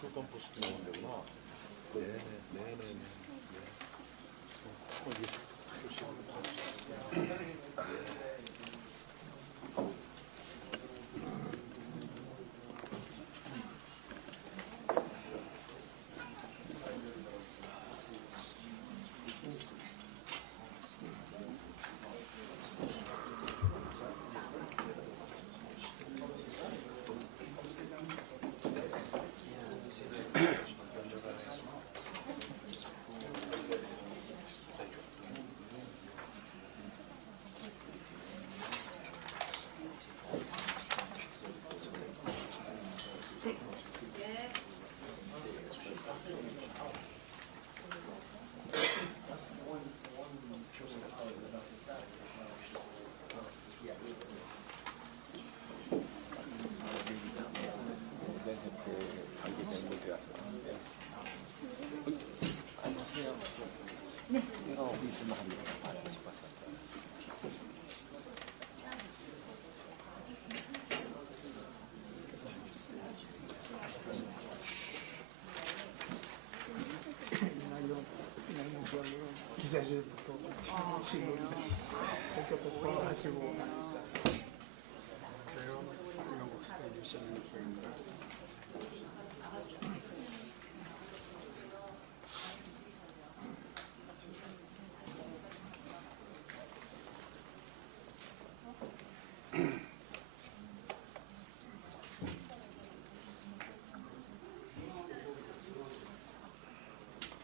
슈건 포스트 나온 데구나. 네네네. 기자실부터 친구 본격적으로 하시고 제가 영국 스타일 시작했습니다.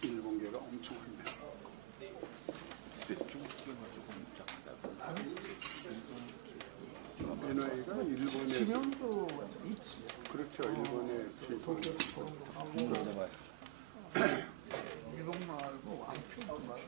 일본계가 엄청 크네요. NY가 일본에 지명도 있지. 그렇죠. 일본에 일본 말고 왕표 말고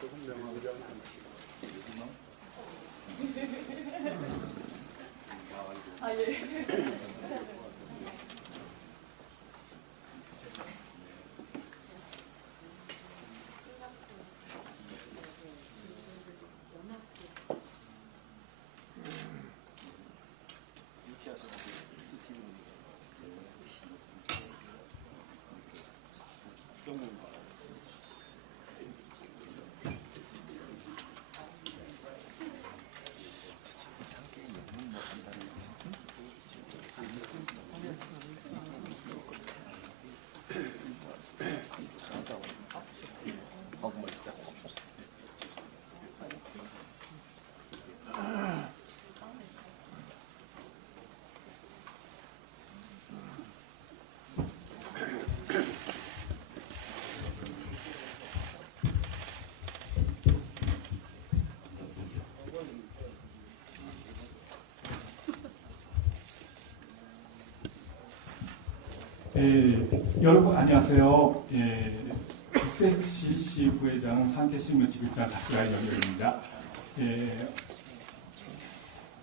조금 명하지 않나요? 아, 예. 여러분 안녕하세요. SFCC 부회장 산케신문 지급자 사쿠라이 노리오입니다.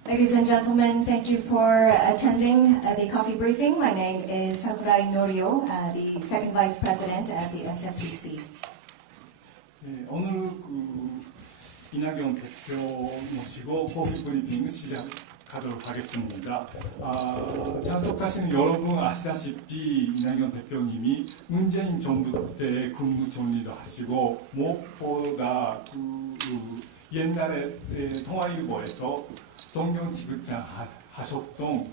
Ladies and gentlemen, thank you for attending the coffee briefing. My name is Sakurai Norio, the second vice president at the SFCC. 오늘 이낙연 대표 모시고 커피 브리핑 시작하도록 하겠습니다. 참석하시는 여러분 아시다시피 이낙연 대표님이 문재인 정부 때 국무총리도 하시고 무엇보다 옛날에 통화일보에서 동경 지급장 하셨던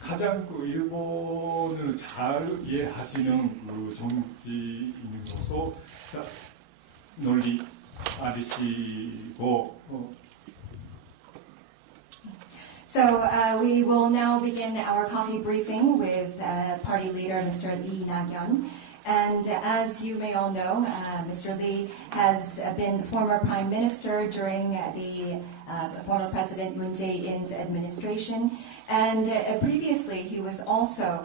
가장 일본을 잘 이해하시는 정치인으로서 논리 아리시고 So we will now begin our coffee briefing with party leader Mr. Lee Inak-yeon. And as you may all know, Mr. Lee has been the former prime minister during the former President Moon Jae-in's administration. And previously, he was also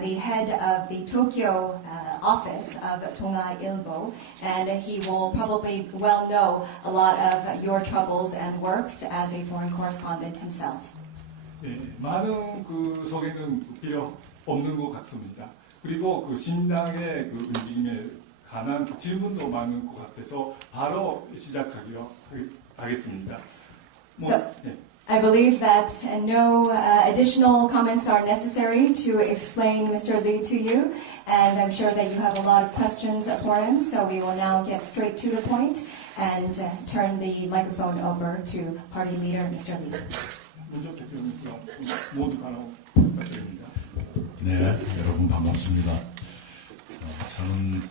the head of the Tokyo office of 동아일보. And he will probably well know a lot of your troubles and works as a foreign correspondent himself. 많은 소개는 필요 없는 것 같습니다. 그리고 신당의 움직임에 관한 질문도 많은 것 같아서 바로 시작하겠습니다. I believe that no additional comments are necessary to explain Mr. Lee to you, and I'm sure that you have a lot of questions for him, so we will now get straight to the point and turn the microphone over to party leader Mr. Lee. 먼저 대표님 모두 부탁드립니다. 네, 여러분 반갑습니다. 저는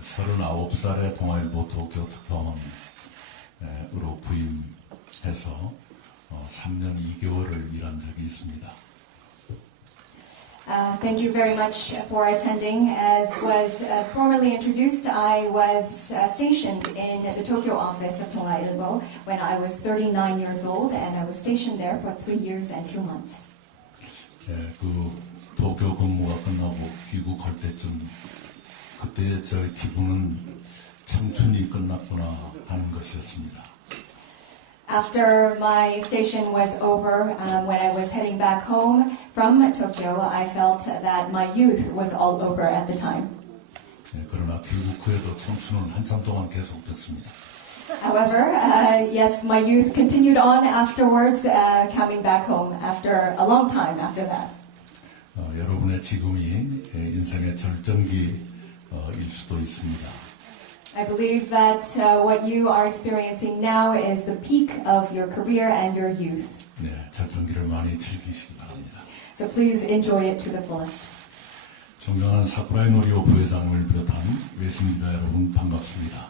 39살에 동아일보 도쿄 특파원으로 부임해서 3년 2개월을 일한 적이 있습니다. Thank you very much for attending. As was formally introduced, I was stationed in the Tokyo office of 동아일보 when I was 39 years old, and I was stationed there for 3 years and 2 months. 도쿄 근무가 끝나고 귀국할 때쯤 그때 저의 기분은 청춘이 끝났구나 하는 것이었습니다. After my station was over, when I was heading back home from Tokyo, I felt that my youth was all over at the time. 그러나 귀국 후에도 청춘은 한참 동안 계속됐습니다. However, yes, my youth continued on afterwards, coming back home after a long time after that. 여러분의 지금이 인생의 절정기일 수도 있습니다. I believe that what you are experiencing now is the peak of your career and your youth. 네, 절정기를 많이 즐기시기 바랍니다. So please enjoy it to the fullest. 존경하는 사쿠라이 노리오 부회장을 비롯한 외신기자 여러분 반갑습니다.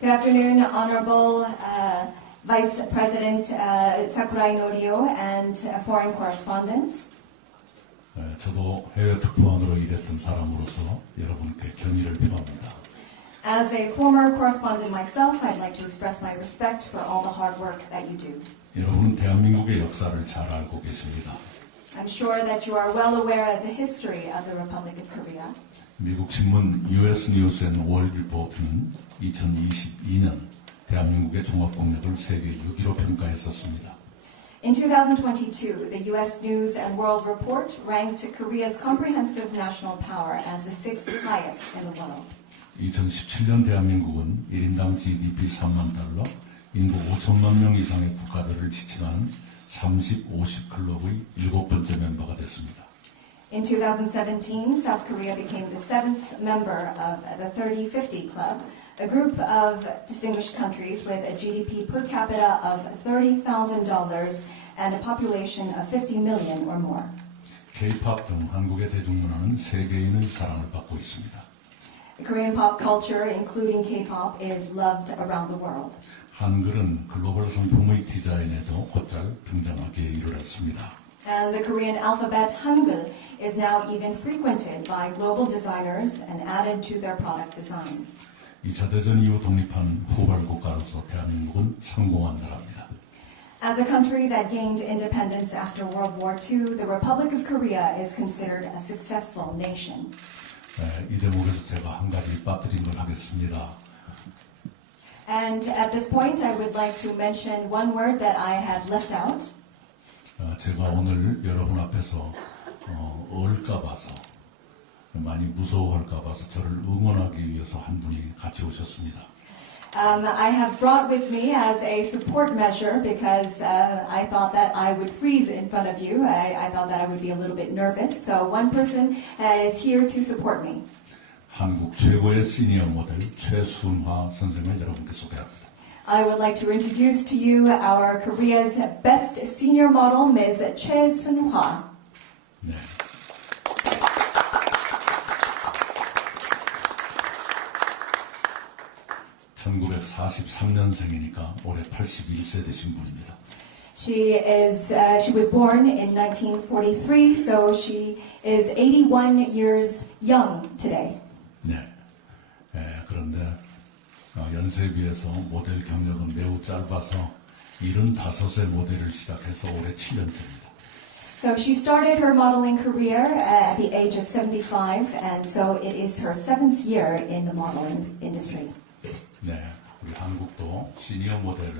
Good afternoon, Honorable Vice President Sakurai Norio and foreign correspondents. 저도 해외 특파원으로 일했던 사람으로서 여러분께 경의를 표합니다. As a former correspondent myself, I'd like to express my respect for all the hard work that you do. 여러분은 대한민국의 역사를 잘 알고 계십니다. I'm sure that you are well aware of the history of the Republic of Korea. 미국 신문 US News and World Report는 2022년 대한민국의 종합국력을 세계 6위로 평가했었습니다. In 2022, the U.S. News and World Report ranked Korea's comprehensive national power as the 6th highest in the world. 2017년 대한민국은 1인당 GDP 3만 달러, 인구 5천만 명 이상의 국가들을 지칭하는 30-50 클럽의 7번째 멤버가 됐습니다. In 2017, South Korea became the 7th member of the 30-50 Club, a group of distinguished countries with a GDP per capita of $30,000 and a population of 50 million or more. K-pop 등 한국의 대중문화는 세계인의 사랑을 받고 있습니다. Korean pop culture, including K-pop, is loved around the world. 한글은 글로벌 상품의 디자인에도 곧잘 등장하기에 이르렀습니다. And the Korean alphabet Hangul is now even frequented by global designers and added to their product designs. 2차 대전 이후 독립한 후발 국가로서 대한민국은 성공한 나라입니다. As a country that gained independence after World War II, the Republic of Korea is considered a successful nation. 이 대목에서 제가 한 가지 빠뜨린 걸 하겠습니다. And at this point, I would like to mention one word that I had left out. 제가 오늘 여러분 앞에서 얼까 봐서 많이 무서워할까 봐서 저를 응원하기 위해서 한 분이 같이 오셨습니다. I have brought with me as a support measure because I thought that I would freeze in front of you. I thought that I would be a little bit nervous. So one person is here to support me. 한국 최고의 시니어 모델 최순화 선생을 여러분께 소개합니다. I would like to introduce to you our Korea's best senior model, Ms. Choi Sun-hwa. 네. (1943년생이니까) 올해 81세 되신 분입니다. She was born in 1943, so she is 81 years young today. 네. 그런데 연세에 비해서 모델 경력은 매우 짧아서 75세 모델을 시작해서 올해 7년째입니다. So she started her modeling career at the age of 75, and so it is her 7th year in the modeling industry. 네, 우리 한국도 시니어 모델에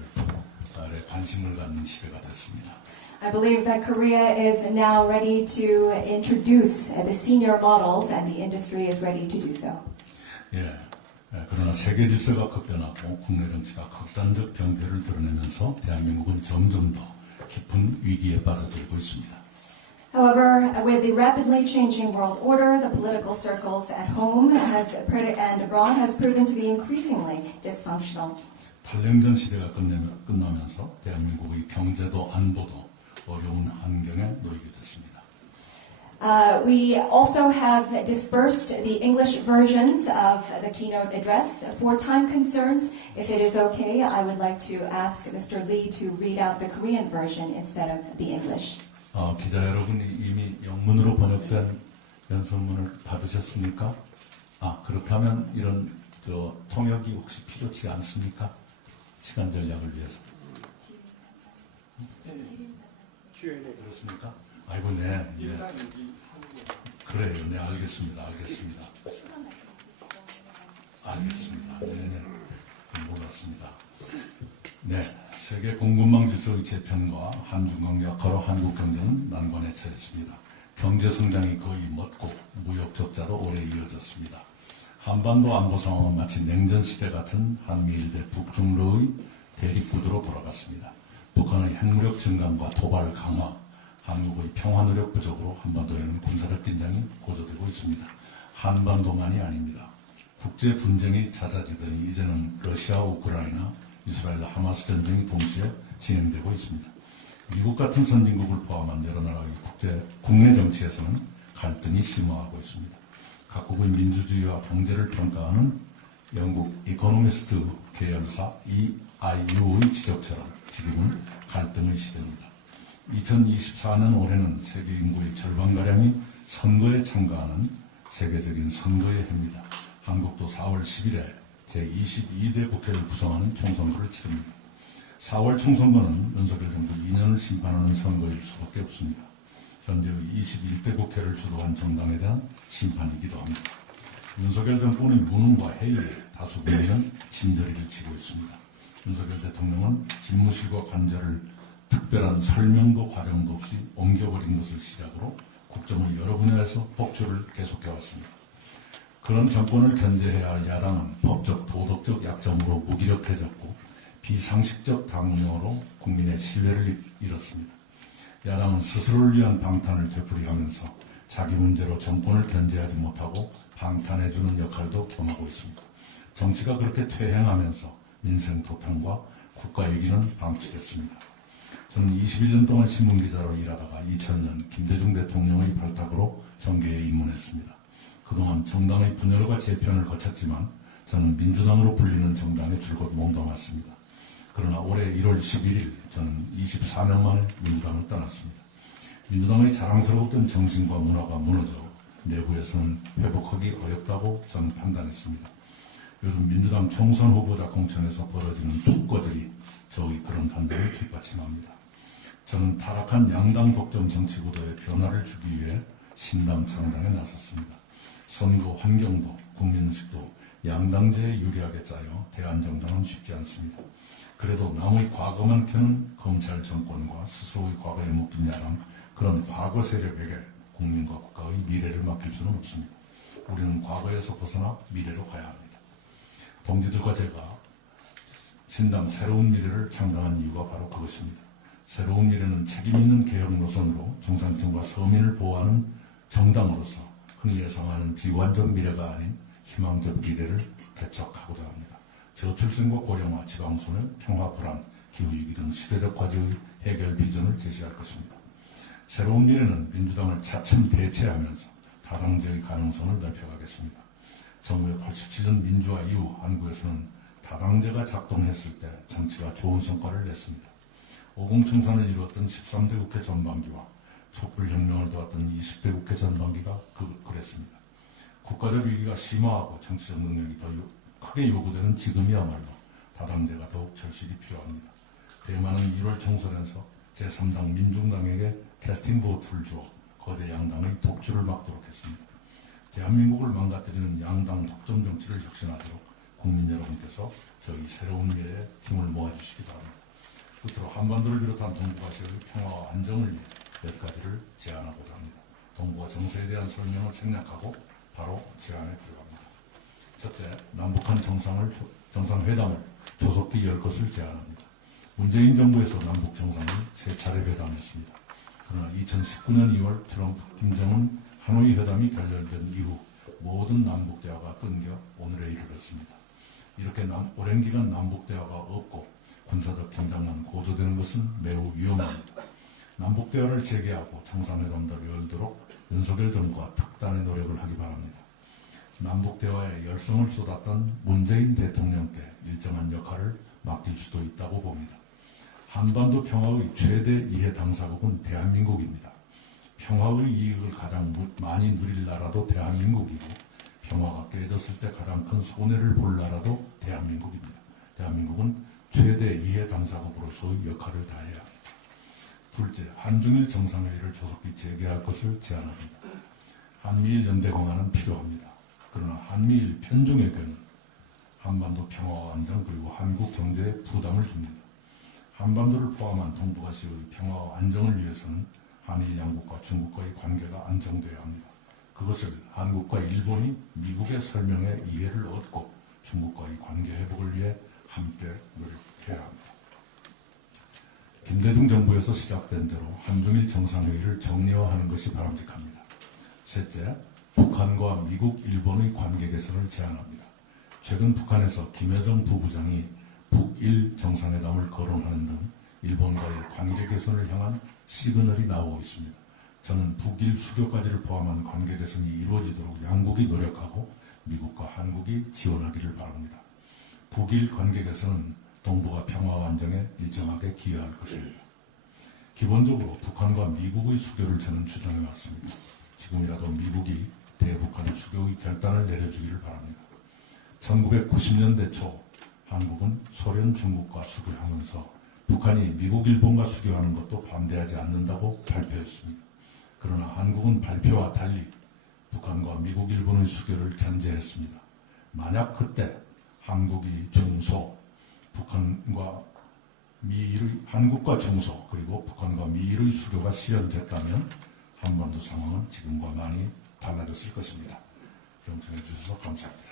관심을 갖는 시대가 됐습니다. I believe that Korea is now ready to introduce the senior models, and the industry is ready to do so. 예, 그러나 세계 질서가 급변하고 국내 정치가 극단적 병폐를 드러내면서 대한민국은 점점 더 깊은 위기에 빠져들고 있습니다. However, with the rapidly changing world order, the political circles at home and abroad has proven to be increasingly dysfunctional. 탈냉전 시대가 끝나면서 대한민국의 경제도 안보도 어려운 환경에 놓이게 됐습니다. We also have dispersed the English versions of the keynote address. For time concerns, if it is okay, I would like to ask Mr. Lee to read out the Korean version instead of the English. 기자 여러분이 이미 영문으로 번역된 연설문을 받으셨습니까? 그렇다면 이런 통역이 혹시 필요치 않습니까? 시간 전략을 위해서. Q&A. 그렇습니까? 아이고, 네. 예. 그래요. 네, 알겠습니다. 네. 몰랐습니다. 네. 세계 공급망 질서의 재편과 한중관계 악화로 한국 경제는 난관에 처했습니다. 경제 성장이 거의 멎고 무역 적자로 오래 이어졌습니다. 한반도 안보 상황은 마치 냉전 시대 같은 한미일 대 북중러의 대립 구도로 돌아갔습니다. 북한의 핵무력 증강과 도발 강화, 한국의 평화 노력 부족으로 한반도에는 군사적 긴장이 고조되고 있습니다. 한반도만이 아닙니다. 국제 분쟁이 잦아지더니 이제는 러시아, 우크라이나, 이스라엘, 하마스 전쟁이 동시에 진행되고 있습니다. 미국 같은 선진국을 포함한 여러 나라의 국내 정치에서는 갈등이 심화하고 있습니다. 각국의 민주주의와 경제를 평가하는 영국 이코노미스트 계열사 EIU의 지적처럼 지금은 갈등의 시대입니다. 2024년 올해는 세계 인구의 절반가량이 선거에 참가하는 세계적인 선거의 해입니다. 한국도 4월 10일에 제22대 국회를 구성하는 총선거를 치릅니다. 4월 총선거는 윤석열 정부 2년을 심판하는 선거일 수밖에 없습니다. 현재의 21대 국회를 주도한 정당에 대한 심판이기도 합니다. 윤석열 정권의 무능과 해이에 다수 국민은 진저리를 치고 있습니다. 윤석열 대통령은 집무실과 관저를 특별한 설명도 과정도 없이 옮겨버린 것을 시작으로 국정의 여러 분야에서 복주를 계속해왔습니다. 그런 정권을 견제해야 할 야당은 법적, 도덕적 약점으로 무기력해졌고 비상식적 당론으로 국민의 신뢰를 잃었습니다. 야당은 스스로를 위한 방탄을 되풀이하면서 자기 문제로 정권을 견제하지 못하고 방탄해주는 역할도 겸하고 있습니다. 정치가 그렇게 퇴행하면서 민생 도탄과 국가 위기는 방치됐습니다. 저는 21년 동안 신문기자로 일하다가 2000년 김대중 대통령의 발탁으로 정계에 입문했습니다. 그동안 정당의 분열과 재편을 거쳤지만 저는 민주당으로 불리는 정당에 줄곧 몸담았습니다. 그러나 올해 1월 11일 저는 24년 만에 민주당을 떠났습니다. 민주당의 자랑스러웠던 정신과 문화가 무너져 내부에서는 회복하기 어렵다고 저는 판단했습니다. 요즘 민주당 총선 후보자 공천에서 벌어지는 폭거들이 저의 그런 판단을 뒷받침합니다. 저는 타락한 양당 독점 정치 구도에 변화를 주기 위해 신당 창당에 나섰습니다. 선거 환경도 국민의식도 양당제에 유리하게 짜여 대한정당은 쉽지 않습니다. 그래도 남의 과거만 켜는 검찰 정권과 스스로의 과거에 묶인 야당, 그런 과거 세력에게 국민과 국가의 미래를 맡길 수는 없습니다. 우리는 과거에서 벗어나 미래로 가야 합니다. 동지들과 제가 신당 새로운 미래를 창당한 이유가 바로 그것입니다. 새로운 미래는 책임있는 개혁 노선으로 중산층과 서민을 보호하는 정당으로서 흔히 예상하는 비관적 미래가 아닌 희망적 미래를 개척하고자 합니다. 저출생과 고령화, 지방소멸, 평화 불안, 기후위기 등 시대적 과제의 해결 비전을 제시할 것입니다. 새로운 미래는 민주당을 차츰 대체하면서 다당제의 가능성을 넓혀가겠습니다. 1987년 민주화 이후 한국에서는 다당제가 작동했을 때 정치가 좋은 성과를 냈습니다. 오공청산을 이루었던 13대 국회 전반기와 촛불혁명을 도왔던 20대 국회 전반기가 그랬습니다. 국가적 위기가 심화하고 정치적 능력이 더 크게 요구되는 지금이야말로 다당제가 더욱 절실히 필요합니다. 대만은 1월 총선에서 제3당 민중당에게 캐스팅 보트를 주어 거대 양당의 독주를 막도록 했습니다. 대한민국을 망가뜨리는 양당 독점 정치를 혁신하도록 국민 여러분께서 저희 새로운 미래에 힘을 모아주시기 바랍니다. 끝으로 한반도를 비롯한 동북아시아의 평화와 안정을 위해 몇 가지를 제안하고자 합니다. 동북아 정세에 대한 설명을 생략하고 바로 제안에 들어갑니다. 첫째, 남북한 정상회담을 조속히 열 것을 제안합니다. 문재인 정부에서 남북 정상을 3차례 회담했습니다. 그러나 2019년 2월 트럼프, 김정은, 하노이 회담이 결렬된 이후 모든 남북 대화가 끊겨 오늘에 이르렀습니다. 이렇게 오랜 기간 남북 대화가 없고 군사적 긴장만 고조되는 것은 매우 위험합니다. 남북 대화를 재개하고 정상회담도 열도록 윤석열 정부가 특단의 노력을 하기 바랍니다. 남북 대화에 열성을 쏟았던 문재인 대통령께 일정한 역할을 맡길 수도 있다고 봅니다. 한반도 평화의 최대 이해 당사국은 대한민국입니다. 평화의 이익을 가장 많이 누릴 나라도 대한민국이고 평화가 깨졌을 때 가장 큰 손해를 볼 나라도 대한민국입니다. 대한민국은 최대 이해 당사국으로서의 역할을 다해야 합니다. 둘째, 한중일 정상회의를 조속히 재개할 것을 제안합니다. 한미일 연대 강화는 필요합니다. 그러나 한미일 편중외교는 한반도 평화와 안정 그리고 한국 경제에 부담을 줍니다. 한반도를 포함한 동북아시아의 평화와 안정을 위해서는 한일 양국과 중국과의 관계가 안정되어야 합니다. 그것을 한국과 일본이 미국의 설명에 이해를 얻고 중국과의 관계 회복을 위해 함께 노력해야 합니다. 김대중 정부에서 시작된 대로 한중일 정상회의를 정례화하는 것이 바람직합니다. 셋째, 북한과 미국, 일본의 관계 개선을 제안합니다. 최근 북한에서 김여정 부부장이 북일 정상회담을 거론하는 등 일본과의 관계 개선을 향한 시그널이 나오고 있습니다. 저는 북일 수교까지를 포함한 관계 개선이 이루어지도록 양국이 노력하고 미국과 한국이 지원하기를 바랍니다. 북일 관계 개선은 동북아 평화와 안정에 일정하게 기여할 것입니다. 기본적으로 북한과 미국의 수교를 저는 주장해왔습니다. 지금이라도 미국이 대북한 수교의 결단을 내려주기를 바랍니다. 1990년대 초 한국은 소련, 중국과 수교하면서 북한이 미국, 일본과 수교하는 것도 반대하지 않는다고 발표했습니다. 그러나 한국은 발표와 달리 북한과 미국, 일본의 수교를 견제했습니다. 만약 그때 한국이 중소, 한국과 중소 그리고 북한과 미일의 수교가 실현됐다면 한반도 상황은 지금과 많이 달라졌을 것입니다. 경청해 주셔서 감사합니다.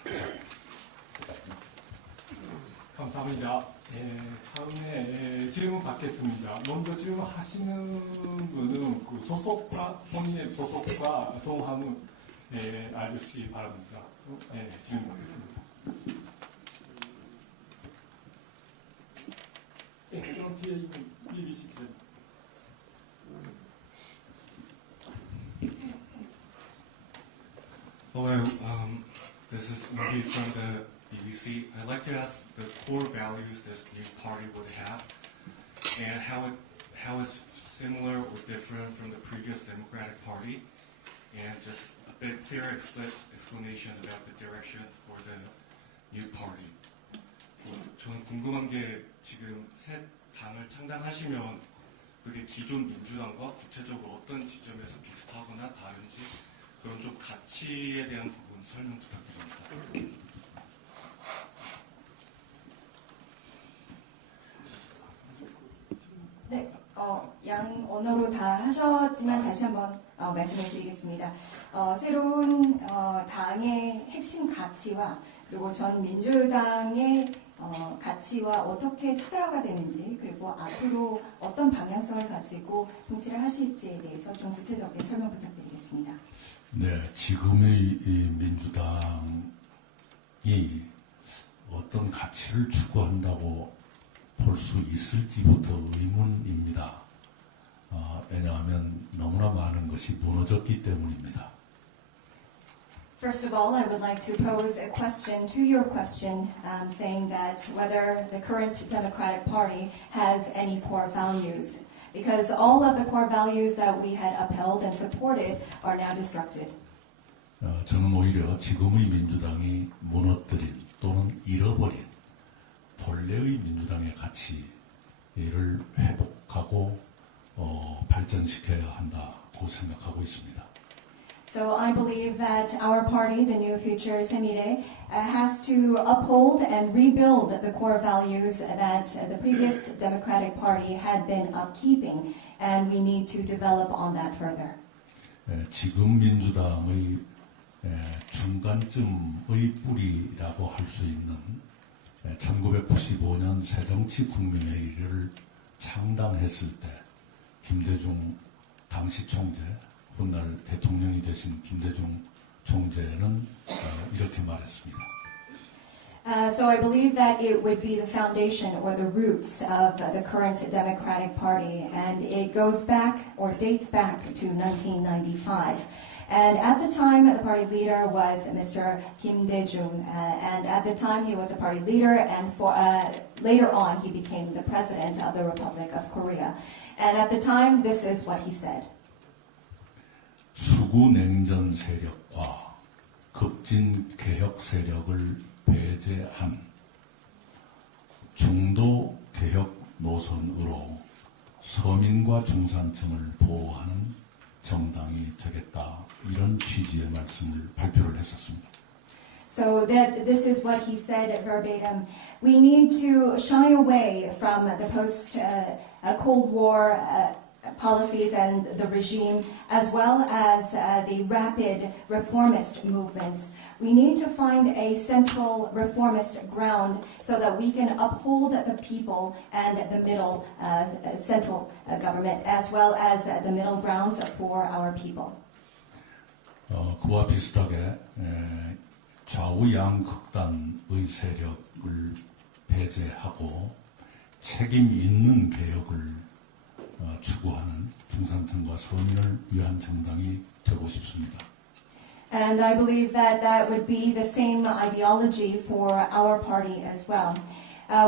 감사합니다. 다음에 질문 받겠습니다. 먼저 질문하시는 분은 그 본인의 소속과 성함을 알려주시기 바랍니다. 질문 받겠습니다. 그럼 뒤에 BBC 기자. Hello, this is Udi from the BBC. I'd like to ask the core values this new party would have, and how it's similar or different from the previous Democratic Party, and just a bit clearer explanation about the direction for the new party. 저는 궁금한 게 지금 새 당을 창당하시면 그게 기존 민주당과 구체적으로 어떤 지점에서 비슷하거나 다른지 그런 좀 가치에 대한 부분 설명 부탁드립니다. 네, 양 언어로 다 하셨지만 다시 한번 말씀을 드리겠습니다. 새로운 당의 핵심 가치와 그리고 전 민주당의 가치와 어떻게 차별화가 되는지 그리고 앞으로 어떤 방향성을 가지고 통치를 하실지에 대해서 좀 구체적인 설명 부탁드리겠습니다. 네, 지금의 이 민주당이 어떤 가치를 추구한다고 볼 수 있을지부터 의문입니다. 왜냐하면 너무나 많은 것이 무너졌기 때문입니다. First of all, I would like to pose a question to your question, saying that whether the current Democratic Party has any core values, because all of the core values that we had upheld and supported are now disrupted. 저는 오히려 지금의 민주당이 무너뜨린 또는 잃어버린 본래의 민주당의 가치를 회복하고 발전시켜야 한다고 생각하고 있습니다. So I believe that our party, the New Future 새로운미래, has to uphold and rebuild the core values that the previous Democratic Party had been upkeeping, and we need to develop on that further. 지금 민주당의 중간쯤의 뿌리라고 할 수 있는 1995년 새정치국민회의를 창당했을 때 김대중 당시 총재, 훗날 대통령이 되신 김대중 총재는 이렇게 말했습니다. So I believe that it would be the foundation or the roots of the current Democratic Party, and it goes back or dates back to 1995. And at the time, the party leader was Mr. Kim Dae-jung, and at the time he was the party leader, and later on he became the president of the Republic of Korea. And at the time, this is what he said. 수구 냉전 세력과 급진 개혁 세력을 배제한 중도 개혁 노선으로 서민과 중산층을 보호하는 정당이 되겠다, 이런 취지의 말씀을 발표를 했었습니다. So that this is what he said verbatim. We need to shy away from the post-Cold War policies and the regime, as well as the rapid reformist movements. We need to find a central reformist ground so that we can uphold the people and the middle central government, as well as the middle grounds for our people. 그와 비슷하게 좌우양 극단의 세력을 배제하고 책임 있는 개혁을 추구하는 중산층과 서민을 위한 정당이 되고 싶습니다. And I believe that that would be the same ideology for our party as well.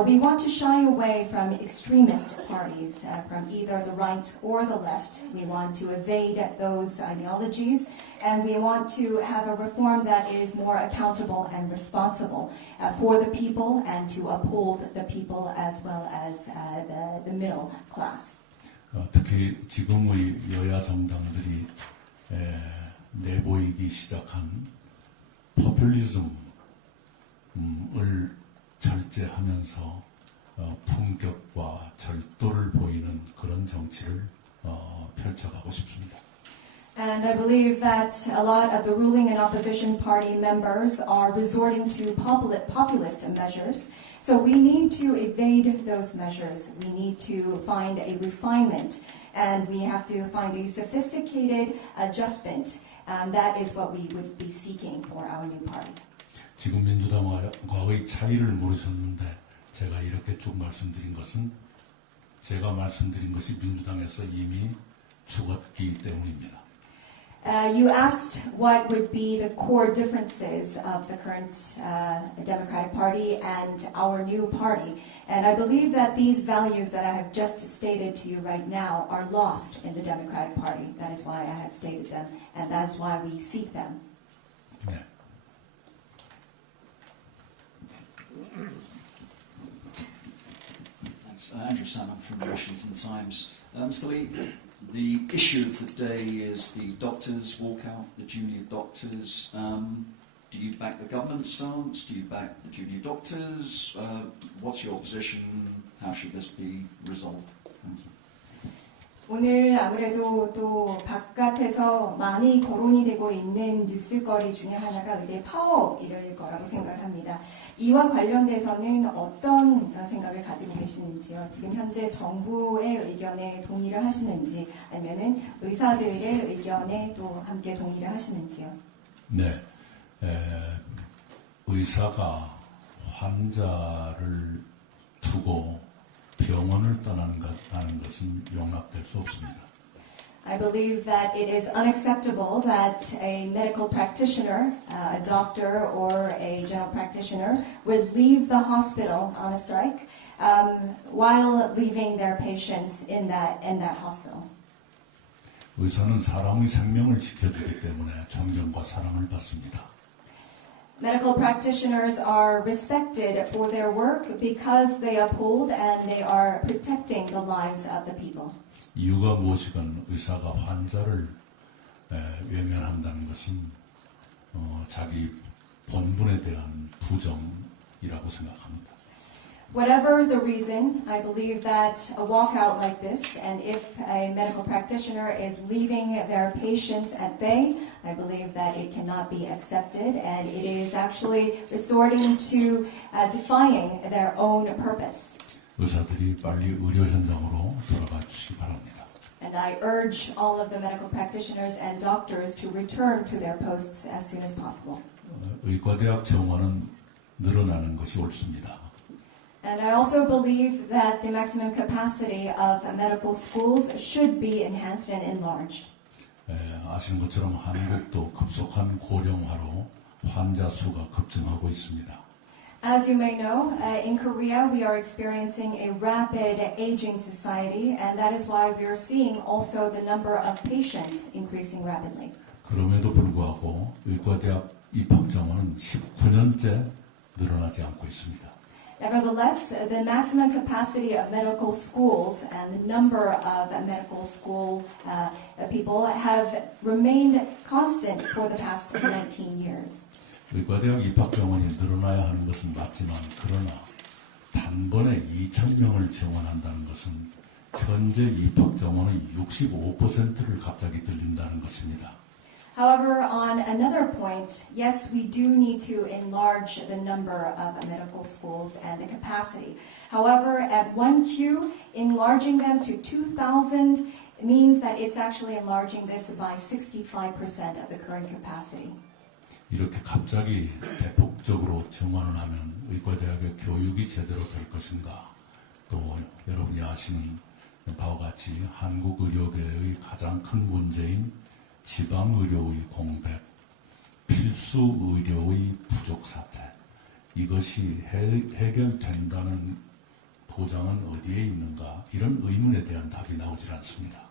We want to shy away from extremist parties, from either the right or the left. We want to evade those ideologies, and we want to have a reform that is more accountable and responsible for the people and to uphold the people as well as the middle class. 특히 지금의 여야 정당들이 내보이기 시작한 포퓰리즘을 절제하면서 품격과 절도를 보이는 그런 정치를 펼쳐가고 싶습니다. And I believe that a lot of the ruling and opposition party members are resorting to populist measures. So we need to evade those measures. We need to find a refinement, and we have to find a sophisticated adjustment. That is what we would be seeking for our new party. 지금 민주당과의 차이를 물으셨는데 제가 이렇게 쭉 말씀드린 것은 제가 말씀드린 것이 민주당에서 이미 죽었기 때문입니다. You asked what would be the core differences of the current Democratic Party and our new party. And I believe that these values that I have just stated to you right now are lost in the Democratic Party. That is why I have stated them, and that's why we seek them. 네. Thanks. Andrew Salmon from the Washington Times. Mr. Lee, the issue of the day is the doctors' walkout, the junior doctors. Do you back the government stance? Do you back the junior doctors? What's your position? How should this be resolved? Thank you. 오늘 아무래도 또 바깥에서 많이 거론이 되고 있는 뉴스거리 중에 하나가 의대 파업일 거라고 생각을 합니다. 이와 관련돼서는 어떤 생각을 가지고 계시는지요? 지금 현재 정부의 의견에 동의를 하시는지 아니면은 의사들의 의견에 또 함께 동의를 하시는지요? 네, 의사가 환자를 두고 병원을 떠나는 것은 용납될 수 없습니다. I believe that it is unacceptable that a medical practitioner, a doctor or a general practitioner would leave the hospital on a strike while leaving their patients in that hospital. 의사는 사람의 생명을 지켜주기 때문에 존경과 사랑을 받습니다. Medical practitioners are respected for their work because they uphold and they are protecting the lives of the people. 이유가 무엇이건 의사가 환자를 외면한다는 것은 자기 본분에 대한 부정이라고 생각합니다. Whatever the reason, I believe that a walkout like this, and if a medical practitioner is leaving their patients at bay, I believe that it cannot be accepted, and it is actually resorting to defying their own purpose. 의사들이 빨리 의료 현장으로 돌아가 주시기 바랍니다. And I urge all of the medical practitioners and doctors to return to their posts as soon as possible. 의과대학 정원은 늘어나는 것이 옳습니다. And I also believe that the maximum capacity of medical schools should be enhanced and enlarged. 아시는 것처럼 한국도 급속한 고령화로 환자 수가 급증하고 있습니다. As you may know, in Korea we are experiencing a rapid aging society, and that is why we are seeing also the number of patients increasing rapidly. 그럼에도 불구하고 의과대학 입학 정원은 19년째 늘어나지 않고 있습니다. Nevertheless, the maximum capacity of medical schools and the number of medical school people have remained constant for the past 19 years. 의과대학 입학 정원이 늘어나야 하는 것은 맞지만 그러나 단번에 2,000명을 정원한다는 것은 현재 입학 정원의 65%를 갑자기 늘린다는 것입니다. However, on another point, yes, we do need to enlarge the number of medical schools and the capacity. However, at 1Q, enlarging them to 2,000 means that it's actually enlarging this by 65% of the current capacity. 이렇게 갑자기 대폭적으로 정원을 하면 의과대학의 교육이 제대로 될 것인가? 또 여러분이 아시는 바와 같이 한국 의료계의 가장 큰 문제인 지방의료의 공백, 필수 의료의 부족 사태, 이것이 해결된다는 보장은 어디에 있는가? 이런 의문에 대한 답이 나오질 않습니다.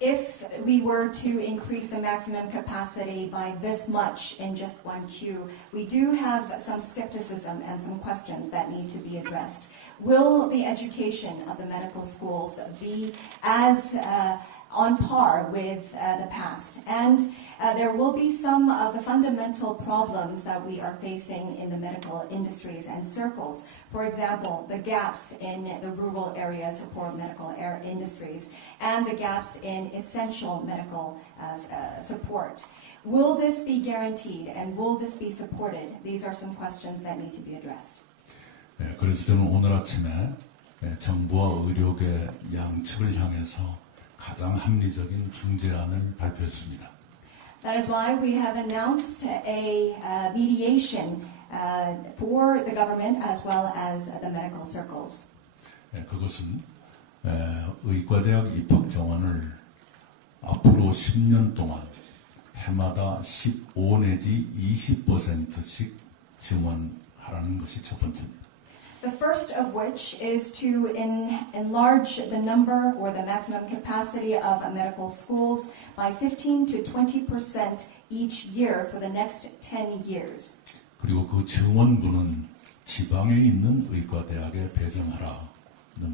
If we were to increase the maximum capacity by this much in just 1Q, we do have some skepticism and some questions that need to be addressed. Will the education of the medical schools be as on par with the past? And there will be some of the fundamental problems that we are facing in the medical industries and circles. For example, the gaps in the rural areas for medical industries and the gaps in essential medical support. Will this be guaranteed and will this be supported? These are some questions that need to be addressed. 그래서 저는 오늘 아침에 정부와 의료계 양측을 향해서 가장 합리적인 중재안을 발표했습니다. That is why we have announced a mediation for the government as well as the medical circles. 그것은 의과대학 입학 정원을 앞으로 10년 동안 해마다 15 내지 20%씩 증원하라는 것이 첫 번째입니다. The first of which is to enlarge the number or the maximum capacity of medical schools by 15 to 20% each year for the next 10 years. 그리고 그 증원분은 지방에 있는 의과대학에 배정하라.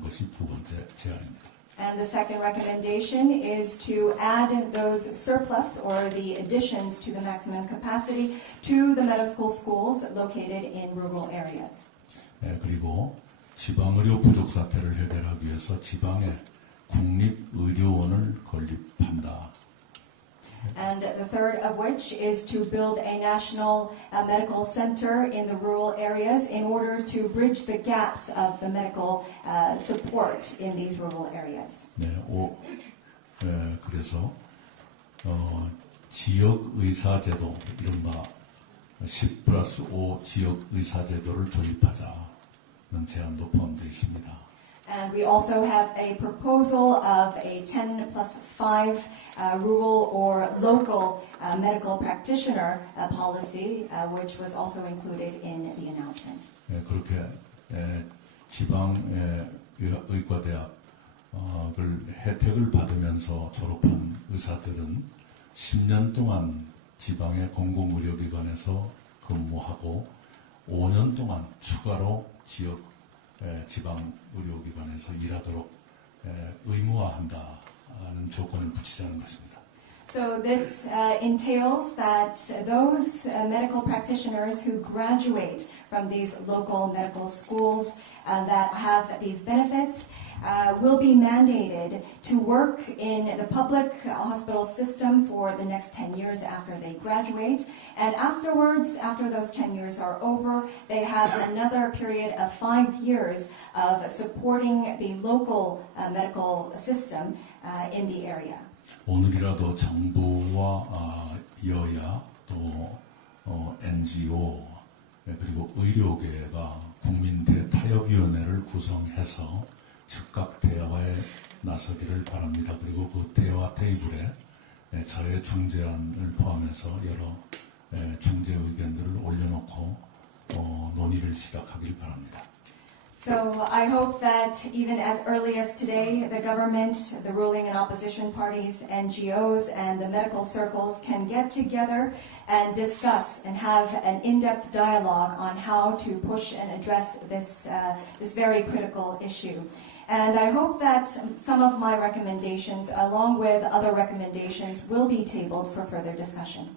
것이 두 번째 제안입니다. And the second recommendation is to add those surplus or the additions to the maximum capacity to the medical schools located in rural areas. 그리고 지방의료 부족 사태를 해결하기 위해서 지방에 국립의료원을 건립한다. And the third of which is to build a national medical center in the rural areas in order to bridge the gaps of the medical support in these rural areas. 그래서 지역의사제도, 이른바 10+5 지역의사제도를 도입하자는 제안도 포함되어 있습니다. And we also have a proposal of a 10+5 rural or local medical practitioner policy, which was also included in the announcement. 그렇게 지방 의과대학을 혜택을 받으면서 졸업한 의사들은 10년 동안 지방의 공공의료기관에서 근무하고 5년 동안 추가로 지방 의료기관에서 일하도록 의무화한다는 조건을 붙이자는 것입니다. So this entails that those medical practitioners who graduate from these local medical schools that have these benefits will be mandated to work in the public hospital system for the next 10 years after they graduate. And afterwards, after those 10 years are over, they have another period of 5 years of supporting the local medical system in the area. 오늘이라도 정부와 여야 또 NGO 그리고 의료계가 국민 대타협위원회를 구성해서 즉각 대화에 나서기를 바랍니다. 그리고 그 대화 테이블에 저의 중재안을 포함해서 여러 중재 의견들을 올려놓고 논의를 시작하길 바랍니다. So I hope that even as early as today, the government, the ruling and opposition parties, NGOs, and the medical circles can get together and discuss and have an in-depth dialogue on how to push and address this very critical issue. And I hope that some of my recommendations, along with other recommendations, will be tabled for further discussion.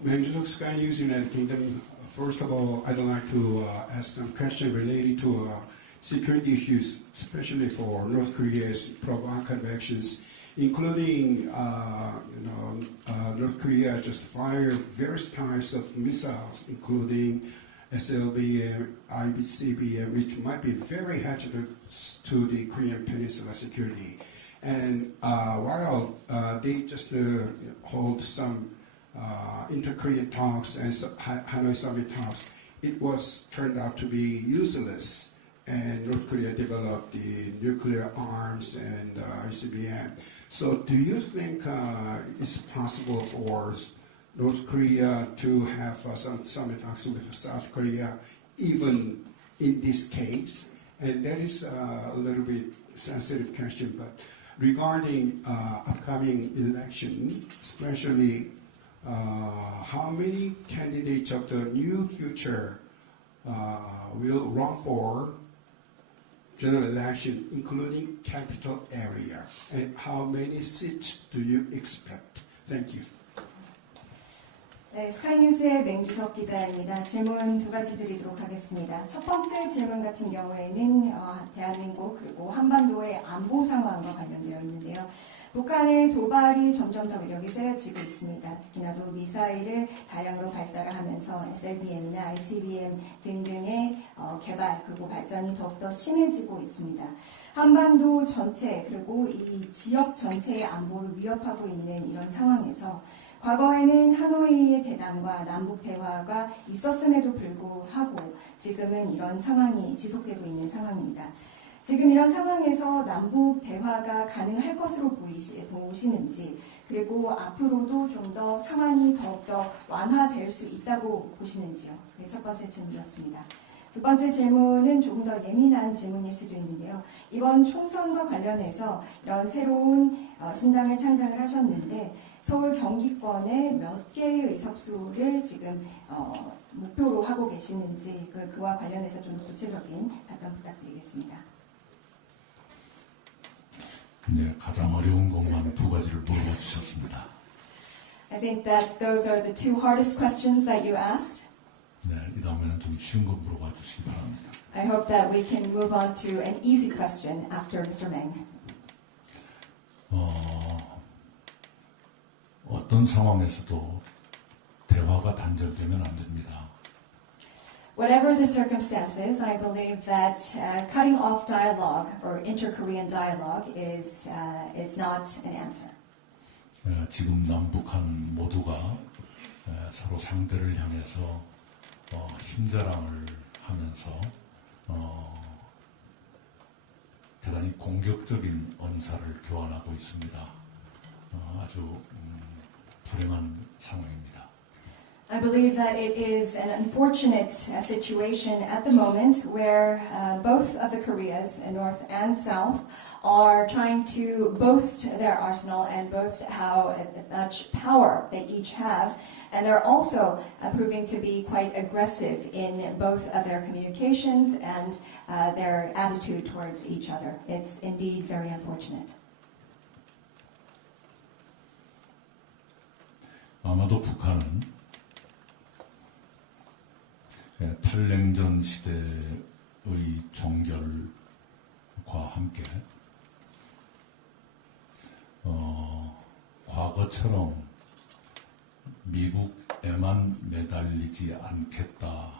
Members of Sky News United Kingdom, first of all, I'd like to ask some questions related to security issues, especially for North Korea's provocative actions, including, North Korea just fired various types of missiles, including SLBM, ICBM, which might be very hazardous to the Korean Peninsula security. And while they just hold some inter-Korean talks and Hanoi summit talks, it was turned out to be useless, and North Korea developed the nuclear arms and ICBM. So do you think it's possible for North Korea to have some summit talks with South Korea, even in this case? And that is a little bit sensitive question, but regarding upcoming election, especially how many candidates of the new future will run for general election, including capital area, and how many seats do you expect? Thank you. 네, 스카이뉴스의 맹주석 기자입니다. 질문 두 가지 드리도록 하겠습니다. 첫 번째 질문 같은 경우에는 대한민국 그리고 한반도의 안보 상황과 관련되어 있는데요. 북한의 도발이 점점 더 위력이 세져지고 있습니다. 특히나 또 미사일을 다량으로 발사를 하면서 SLBM이나 ICBM 등등의 개발 그리고 발전이 더욱더 심해지고 있습니다. 한반도 전체 그리고 이 지역 전체의 안보를 위협하고 있는 이런 상황에서 과거에는 하노이의 대담과 남북 대화가 있었음에도 불구하고 지금은 이런 상황이 지속되고 있는 상황입니다. 지금 이런 상황에서 남북 대화가 가능할 것으로 보시는지, 그리고 앞으로도 좀 더 상황이 더욱더 완화될 수 있다고 보시는지요? 네, 첫 번째 질문이었습니다. 두 번째 질문은 조금 더 예민한 질문일 수도 있는데요. 이번 총선과 관련해서 이런 새로운 신당을 창당을 하셨는데 서울 경기권의 몇 개의 의석수를 지금 목표로 하고 계시는지 그와 관련해서 좀 구체적인 답변 부탁드리겠습니다. 네, 가장 어려운 것만 두 가지를 물어봐 주셨습니다. I think that those are the two hardest questions that you asked. 네, 이 다음에는 좀 쉬운 거 물어봐 주시기 바랍니다. I hope that we can move on to an easy question after Mr. Meng. 어떤 상황에서도 대화가 단절되면 안 됩니다. Whatever the circumstances, I believe that cutting off dialogue or inter-Korean dialogue is not an answer. 지금 남북한 모두가 서로 상대를 향해서 힘자랑을 하면서 대단히 공격적인 언사를 교환하고 있습니다. 아주 불행한 상황입니다. I believe that it is an unfortunate situation at the moment where both of the Koreas, North and South, are trying to boast their arsenal and boast how much power they each have. And they're also proving to be quite aggressive in both of their communications and their attitude towards each other. It's indeed very unfortunate. 아마도 북한은 탈냉전 시대의 종결과 함께 과거처럼 미국에만 매달리지 않겠다는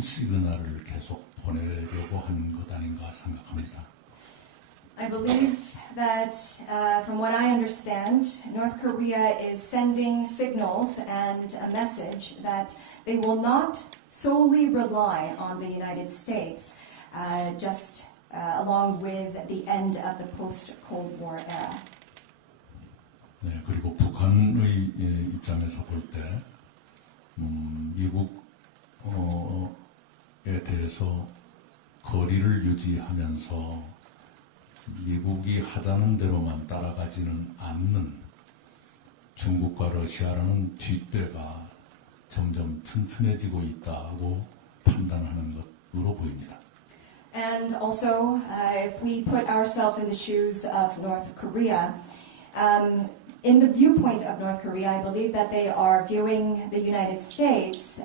시그널을 계속 보내려고 하는 것 아닌가 생각합니다. I believe that, from what I understand, North Korea is sending signals and a message that they will not solely rely on the United States, just along with the end of the post-Cold War era. 네, 그리고 북한의 입장에서 볼 때 미국에 대해서 거리를 유지하면서 미국이 하자는 대로만 따라가지는 않는 중국과 러시아라는 뒷대가 점점 튼튼해지고 있다고 판단하는 것으로 보입니다. And also, if we put ourselves in the shoes of North Korea, in the viewpoint of North Korea, I believe that they are viewing the United States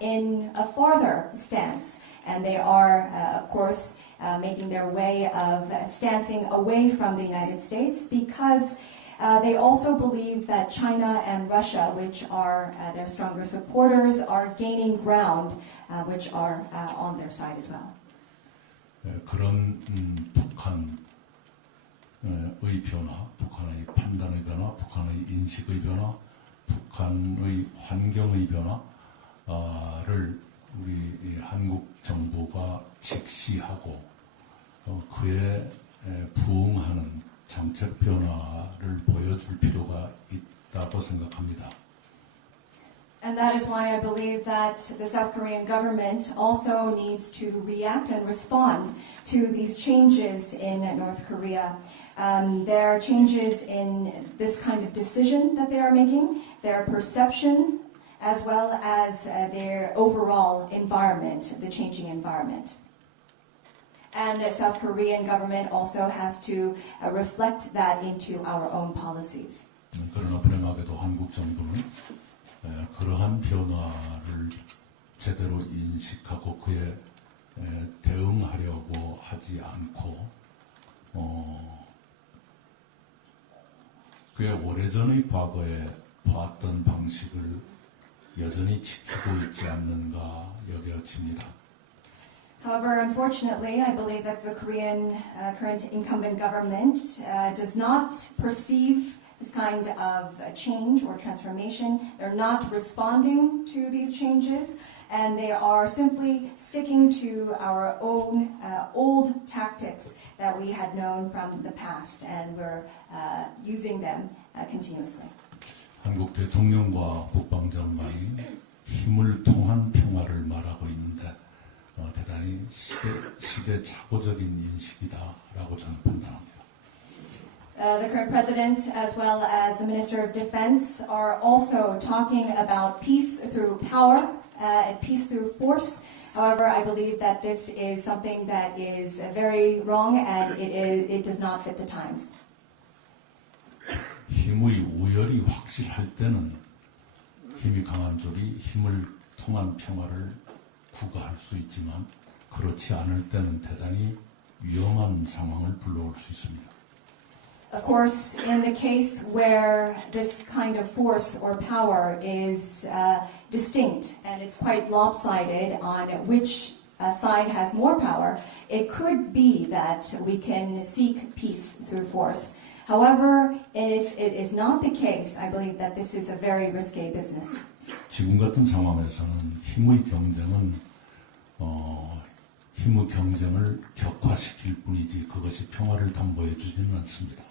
in a farther stance. And they are, of course, making their way of stancing away from the United States because they also believe that China and Russia, which are their stronger supporters, are gaining ground, which are on their side as well. 그런 북한의 변화, 북한의 판단의 변화, 북한의 인식의 변화, 북한의 환경의 변화를 우리 한국 정부가 직시하고 그에 부응하는 정책 변화를 보여줄 필요가 있다고 생각합니다. And that is why I believe that the South Korean government also needs to react and respond to these changes in North Korea. There are changes in this kind of decision that they are making, their perceptions, as well as their overall environment, the changing environment. And the South Korean government also has to reflect that into our own policies. 그러나 불행하게도 한국 정부는 그러한 변화를 제대로 인식하고 그에 대응하려고 하지 않고 꽤 오래전의 과거에 봤던 방식을 여전히 지키고 있지 않는가 여겨집니다. However, unfortunately, I believe that the Korean current incumbent government does not perceive this kind of change or transformation. They're not responding to these changes, and they are simply sticking to our own old tactics that we had known from the past, and we're using them continuously. 한국 대통령과 국방장관이 힘을 통한 평화를 말하고 있는데 대단히 시대착오적인 인식이다라고 저는 판단합니다. The current president, as well as the Minister of Defense, are also talking about peace through power, peace through force. However, I believe that this is something that is very wrong and it does not fit the times. 힘의 우열이 확실할 때는 힘이 강한 쪽이 힘을 통한 평화를 구가할 수 있지만 그렇지 않을 때는 대단히 위험한 상황을 불러올 수 있습니다. Of course, in the case where this kind of force or power is distinct and it's quite lopsided on which side has more power, it could be that we can seek peace through force. However, if it is not the case, I believe that this is a very risky business. 지금 같은 상황에서는 힘의 경쟁을 격화시킬 뿐이지 그것이 평화를 담보해 주지는 않습니다.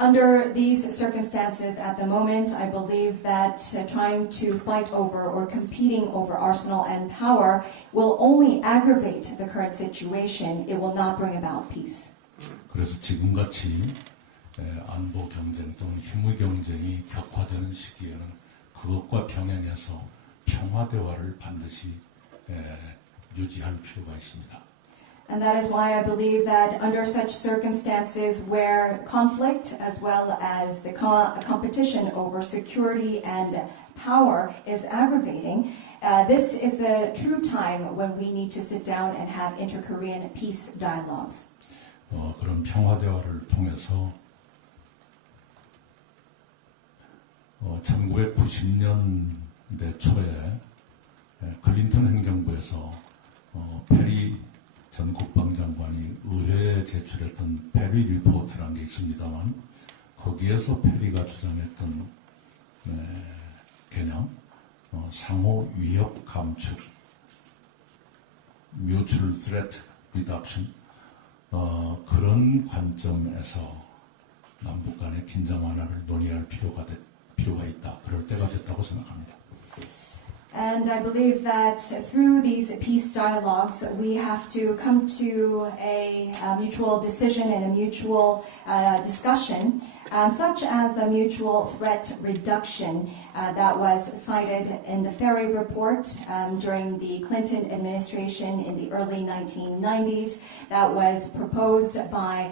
Under these circumstances at the moment, I believe that trying to fight over or competing over arsenal and power will only aggravate the current situation. It will not bring about peace. 그래서 지금같이 안보 경쟁 또는 힘의 경쟁이 격화되는 시기에는 그것과 병행해서 평화 대화를 반드시 유지할 필요가 있습니다. And that is why I believe that under such circumstances where conflict as well as the competition over security and power is aggravating, this is the true time when we need to sit down and have inter-Korean peace dialogues. 그런 평화 대화를 통해서 1990년대 초에 클린턴 행정부에서 페리 전 국방장관이 의회에 제출했던 페리 리포트라는 게 있습니다만 거기에서 페리가 주장했던 개념 상호 위협 감축 mutual threat reduction 그런 관점에서 남북 간의 긴장 완화를 논의할 필요가 있다. 그럴 때가 됐다고 생각합니다. And I believe that through these peace dialogues, we have to come to a mutual decision and a mutual discussion, such as the mutual threat reduction that was cited in the Ferry Report during the Clinton administration in the early 1990s, that was proposed by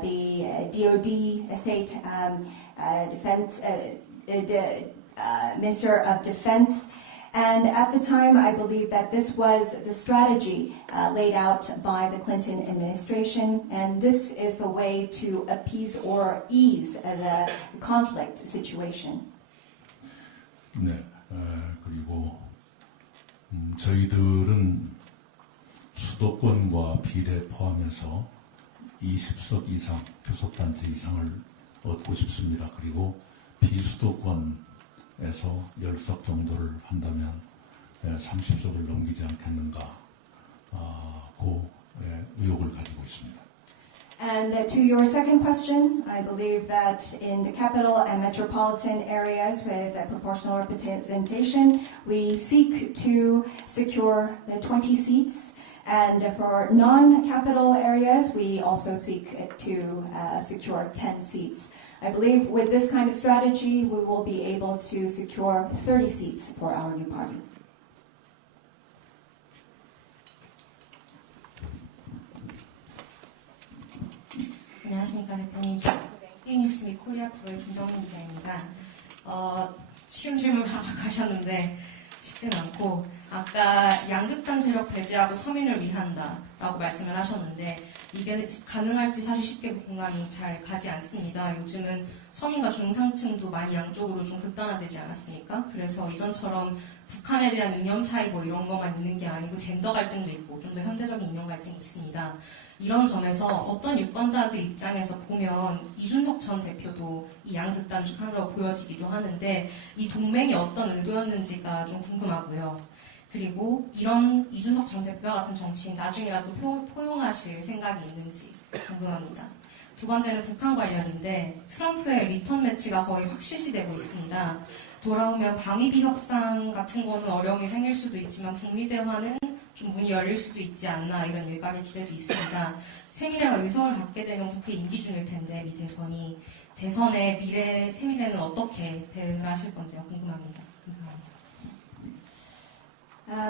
the DoD, State Defense Minister of Defense. And at the time, I believe that this was the strategy laid out by the Clinton administration, and this is the way to appease or ease the conflict situation. 네, 그리고 저희들은 수도권과 비례 포함해서 20석 이상, 교섭단체 이상을 얻고 싶습니다. 그리고 비수도권 에서 10석 정도를 한다면 30석을 넘기지 않겠는가 그 의혹을 가지고 있습니다. And to your second question, I believe that in the capital and metropolitan areas with proportional representation, we seek to secure the 20 seats. And for non-capital areas, we also seek to secure 10 seats. I believe with this kind of strategy, we will be able to secure 30 seats for our new party. 안녕하십니까 대표님. K뉴스 및 코리아 프로의 김정민 기자입니다. 쉬운 질문 하러 가셨는데 쉽지는 않고 아까 양극단 세력 배제하고 서민을 위한다라고 말씀을 하셨는데 이게 가능할지 사실 쉽게 공감이 잘 가지 않습니다. 요즘은 서민과 중상층도 많이 양쪽으로 좀 극단화되지 않았습니까? 그래서 이전처럼 북한에 대한 이념 차이 뭐 이런 것만 있는 게 아니고 젠더 갈등도 있고 좀 더 현대적인 이념 갈등이 있습니다. 이런 점에서 어떤 유권자들 입장에서 보면 이준석 전 대표도 이 양극단 중 하나로 보여지기도 하는데 이 동맹이 어떤 의도였는지가 좀 궁금하고요. 그리고 이런 이준석 전 대표와 같은 정치인 나중이라도 포용하실 생각이 있는지 궁금합니다. 두 번째는 북한 관련인데 트럼프의 리턴 매치가 거의 확실시되고 있습니다. 돌아오면 방위비 협상 같은 거는 어려움이 생길 수도 있지만 북미 대화는 좀 문이 열릴 수도 있지 않나 이런 일각의 기대도 있습니다. 새미래가 의석을 갖게 되면 국회 임기 중일 텐데 미 대선이 재선의 미래 새미래는 어떻게 대응을 하실 건지가 궁금합니다. 감사합니다.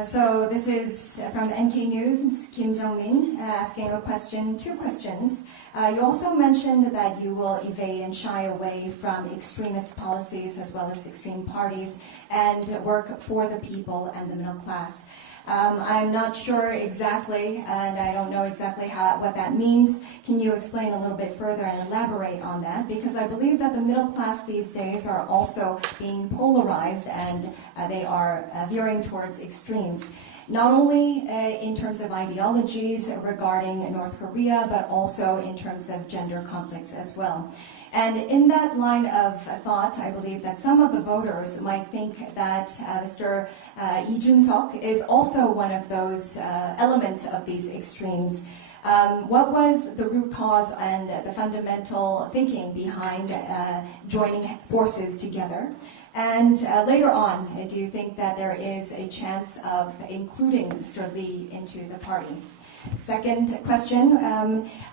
So this is from NK News, Kim-Jong-min, asking a question, two questions. You also mentioned that you will evade and shy away from extremist policies as well as extreme parties and work for the people and the middle class. I'm not sure exactly, and I don't know exactly what that means. Can you explain a little bit further and elaborate on that? Because I believe that the middle class these days are also being polarized and they are veering towards extremes. Not only in terms of ideologies regarding North Korea, but also in terms of gender conflicts as well. And in that line of thought, I believe that some of the voters might think that Mr. Lee Jun-seok is also one of those elements of these extremes. What was the root cause and the fundamental thinking behind joining forces together? And later on, do you think that there is a chance of including Mr. Lee into the party? Second question,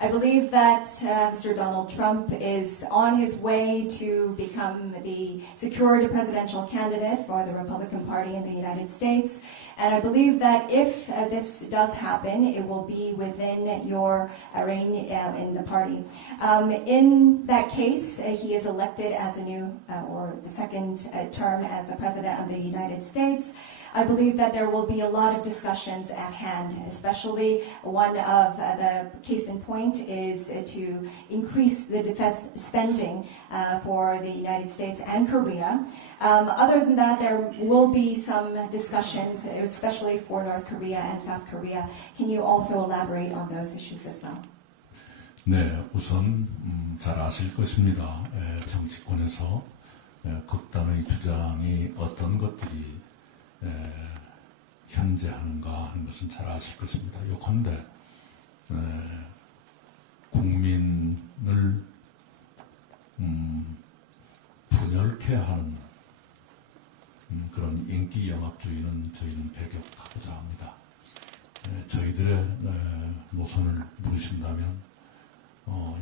I believe that Mr. Donald Trump is on his way to become the secured presidential candidate for the Republican Party in the United States. And I believe that if this does happen, it will be within your reign in the party. In that case, he is elected as a new or the second term as the President of the United States. I believe that there will be a lot of discussions at hand, especially one of the case in point is to increase the defense spending for the United States and Korea. Other than that, there will be some discussions, especially for North Korea and South Korea. Can you also elaborate on those issues as well? 네, 우선 잘 아실 것입니다. 정치권에서 극단의 주장이 어떤 것들이 현재 하는가 하는 것은 잘 아실 것입니다. 요컨대 국민을 분열케 하는 그런 인기 영합주의는 저희는 배격하고자 합니다. 저희들의 노선을 물으신다면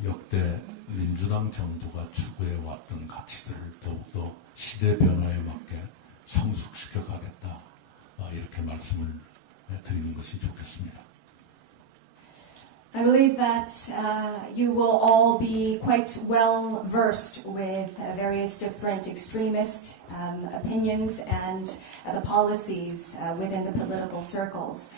역대 민주당 정부가 추구해왔던 가치들을 더욱더 시대 변화에 맞게 성숙시켜 가겠다. 이렇게 말씀을 드리는 것이 좋겠습니다. I believe that you will all be quite well versed with various different extremist opinions and the policies within the political circles.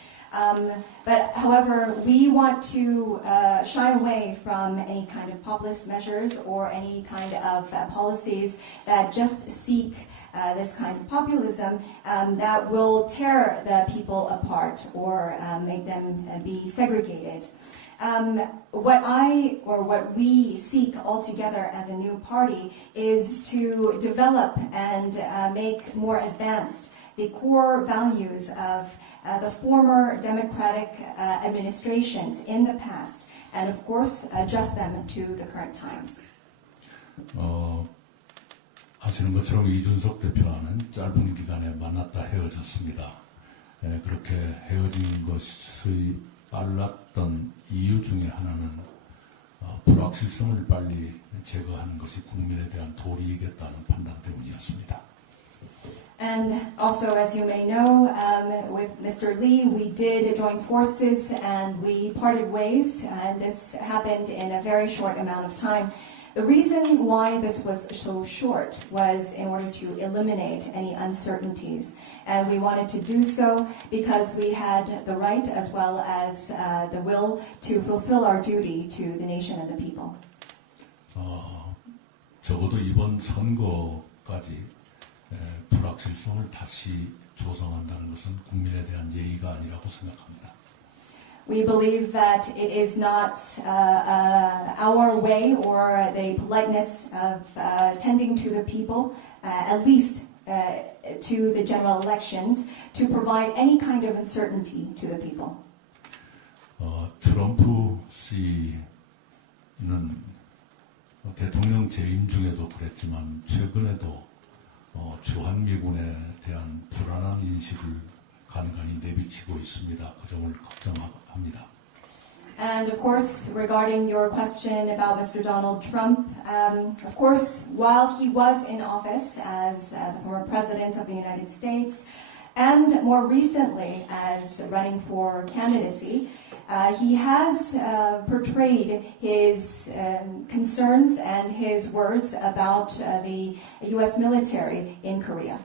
But however, we want to shy away from any kind of populist measures or any kind of policies that just seek this kind of populism that will tear the people apart or make them be segregated. What we seek altogether as a new party is to develop and make more advanced the core values of the former democratic administrations in the past, and of course adjust them to the current times. 아시는 것처럼 이준석 대표와는 짧은 기간에 만났다 헤어졌습니다. 그렇게 헤어진 것의 빨랐던 이유 중에 하나는 불확실성을 빨리 제거하는 것이 국민에 대한 도리이겠다는 판단 때문이었습니다. And also, as you may know, with Mr. Lee, we did join forces and we parted ways, and this happened in a very short amount of time. The reason why this was so short was in order to eliminate any uncertainties. And we wanted to do so because we had the right as well as the will to fulfill our duty to the nation and the people. 적어도 이번 선거까지 불확실성을 다시 조성한다는 것은 국민에 대한 예의가 아니라고 생각합니다. We believe that it is not our way or the politeness of tending to the people, at least to the general elections, to provide any kind of uncertainty to the people. 트럼프 씨는 대통령 재임 중에도 그랬지만 최근에도 주한미군에 대한 불안한 인식을 간간히 내비치고 있습니다. 그 점을 걱정합니다. And of course, regarding your question about Mr. Donald Trump, of course, while he was in office as the former president of the United States, and more recently as running for candidacy, he has portrayed his concerns and his words about the U.S. military in Korea.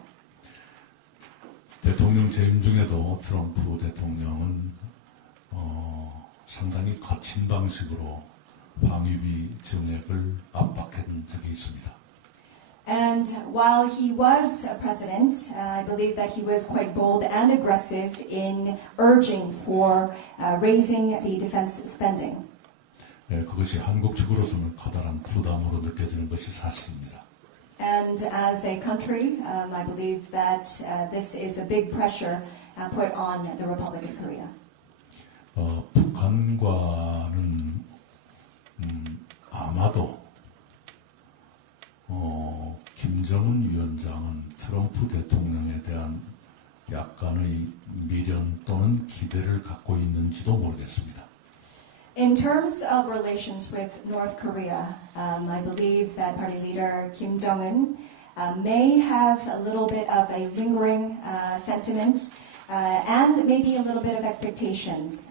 대통령 재임 중에도 트럼프 대통령은 상당히 거친 방식으로 방위비 정액을 압박한 적이 있습니다. And while he was a president, I believe that he was quite bold and aggressive in urging for raising the defense spending. 네, 그것이 한국 측으로서는 커다란 부담으로 느껴지는 것이 사실입니다. And as a country, I believe that this is a big pressure put on the Republic of Korea. 북한과는 아마도 김정은 위원장은 트럼프 대통령에 대한 약간의 미련 또는 기대를 갖고 있는지도 모르겠습니다. In terms of relations with North Korea, I believe that Party Leader Kim Jong-un may have a little bit of a lingering sentiment and maybe a little bit of expectations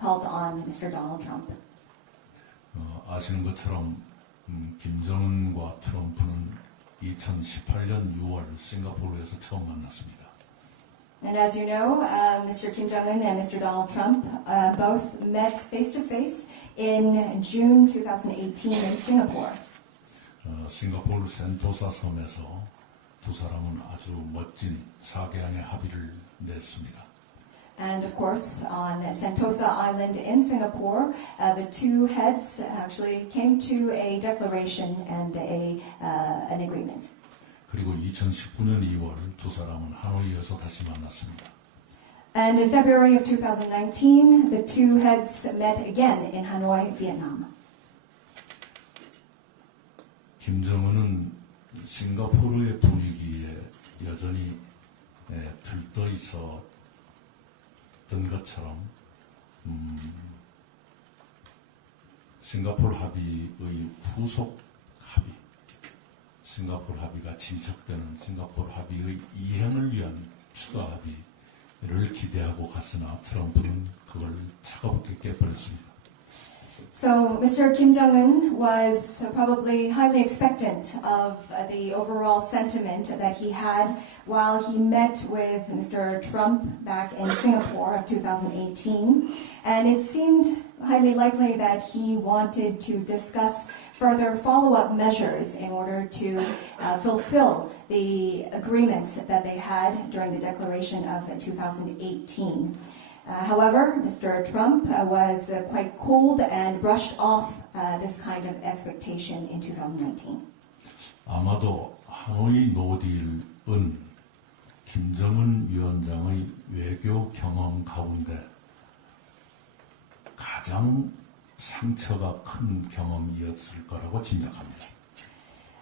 held on Mr. Donald Trump. 아시는 것처럼 김정은과 트럼프는 2018년 6월 싱가포르에서 처음 만났습니다. And as you know, Mr. Kim Jong-un and Mr. Donald Trump both met face-to-face in June 2018 in Singapore. 싱가포르 센토사 섬에서 두 사람은 아주 멋진 4개안의 합의를 냈습니다. And of course, on Sentosa Island in Singapore, the two heads actually came to a declaration and an agreement. 그리고 2019년 2월 두 사람은 하노이에서 다시 만났습니다. And in February of 2019, the two heads met again in Hanoi, Vietnam. 김정은은 싱가포르의 분위기에 여전히 들떠 있었던 것처럼 싱가포르 합의의 후속 합의, 싱가포르 합의가 진척되는 싱가포르 합의의 이행을 위한 추가 합의를 기대하고 갔으나 트럼프는 그걸 차갑게 깨버렸습니다. So Mr. Kim Jong-un was probably highly expectant of the overall sentiment that he had while he met with Mr. Trump back in Singapore of 2018. And it seemed highly likely that he wanted to discuss further follow-up measures in order to fulfill the agreements that they had during the declaration of 2018. However, Mr. Trump was quite cold and brushed off this kind of expectation in 2019. 아마도 하노이 노딜은 김정은 위원장의 외교 경험 가운데 가장 상처가 큰 경험이었을 거라고 짐작합니다.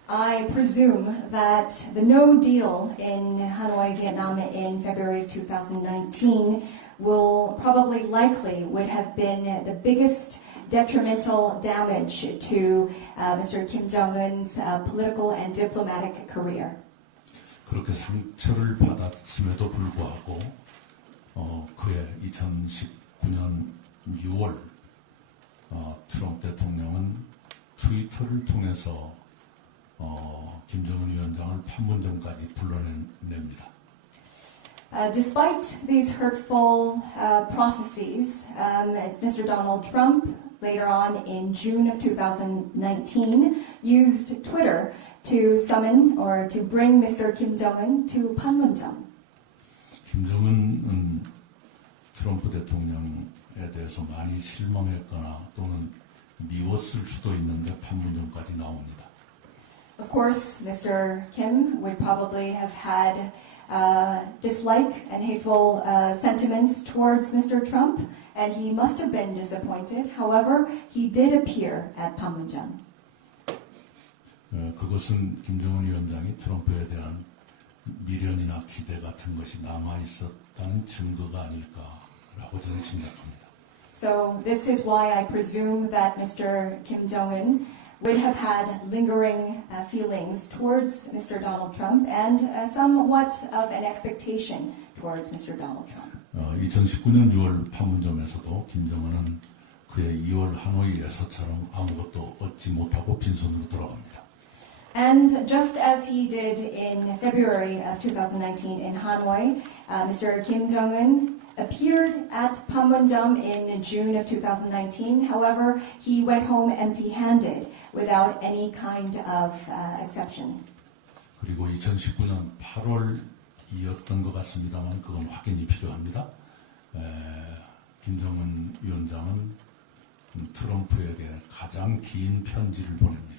I presume that the no deal in Hanoi, Vietnam in February of 2019 will probably likely would have been the biggest detrimental damage to Mr. Kim Jong-un's political and diplomatic career. 그렇게 상처를 받았음에도 불구하고 그해 2019년 6월 트럼프 대통령은 트위터를 통해서 김정은 위원장을 판문점까지 불러냅니다. Despite these hurtful processes, Mr. Donald Trump, later on in June of 2019, used Twitter to summon or to bring Mr. Kim Jong-un to Panmunjom. 김정은은 트럼프 대통령에 대해서 많이 실망했거나 또는 미웠을 수도 있는데 판문점까지 나옵니다. Of course, Mr. Kim would probably have had dislike and hateful sentiments towards Mr. Trump, and he must have been disappointed. However, he did appear at Panmunjom. 그것은 김정은 위원장이 트럼프에 대한 미련이나 기대 같은 것이 남아 있었던 있다는 증거가 아닐까라고 저는 짐작합니다. So this is why I presume that Mr. Kim Jong-un would have had lingering feelings towards Mr. Donald Trump and somewhat of an expectation towards Mr. Donald Trump. 2019년 6월 판문점에서도 김정은은 그의 2월 하노이에서처럼 아무것도 얻지 못하고 빈손으로 돌아갑니다. And just as he did in February of 2019 in Hanoi, Mr. Kim Jong-un appeared at Panmunjom in June of 2019. However, he went home empty-handed without any kind of exception. 그리고 2019년 8월이었던 것 같습니다만 그건 확인이 필요합니다. 김정은 위원장은 트럼프에게 가장 긴 편지를 보냅니다.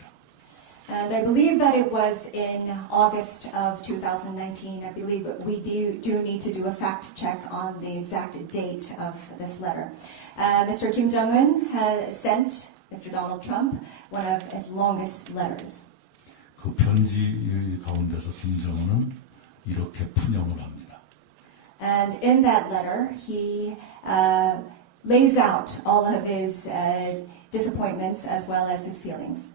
And I believe that it was in August of 2019. I believe we do need to do a fact check on the exact date of this letter. Mr. Kim Jong-un has sent Mr. Donald Trump one of his longest letters. 그 편지 가운데서 김정은은 이렇게 푸념을 합니다. And in that letter, he lays out all of his disappointments as well as his feelings.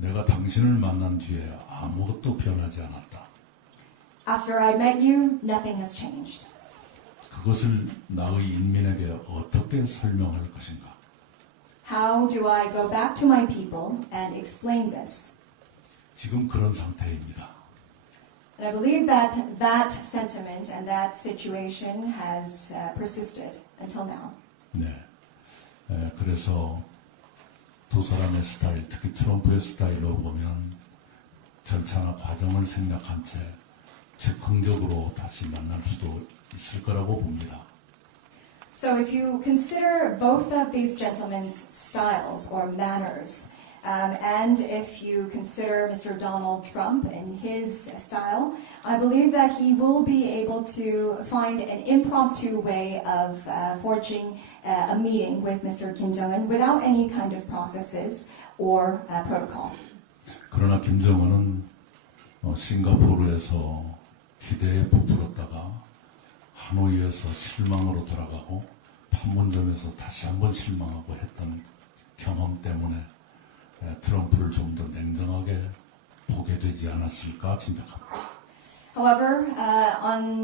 내가 당신을 만난 뒤에 아무것도 변하지 않았다. After I met you, nothing has changed. 그것을 나의 인민에게 어떻게 설명할 것인가? How do I go back to my people and explain this? 지금 그런 상태입니다. And I believe that that sentiment and that situation has persisted until now. 네. 그래서 두 사람의 스타일, 특히 트럼프의 스타일로 보면 절차나 과정을 생략한 채 즉흥적으로 다시 만날 수도 있을 거라고 봅니다. So if you consider both of these gentlemen's styles or manners, and if you consider Mr. Donald Trump and his style, I believe that he will be able to find an impromptu way of forging a meeting with Mr. Kim Jong-un without any kind of processes or protocol. 그러나 김정은은 싱가포르에서 기대에 부풀었다가 하노이에서 실망으로 돌아가고 판문점에서 다시 한번 실망하고 했던 경험 때문에 트럼프를 좀 더 냉정하게 보게 되지 않았을까 짐작합니다. However,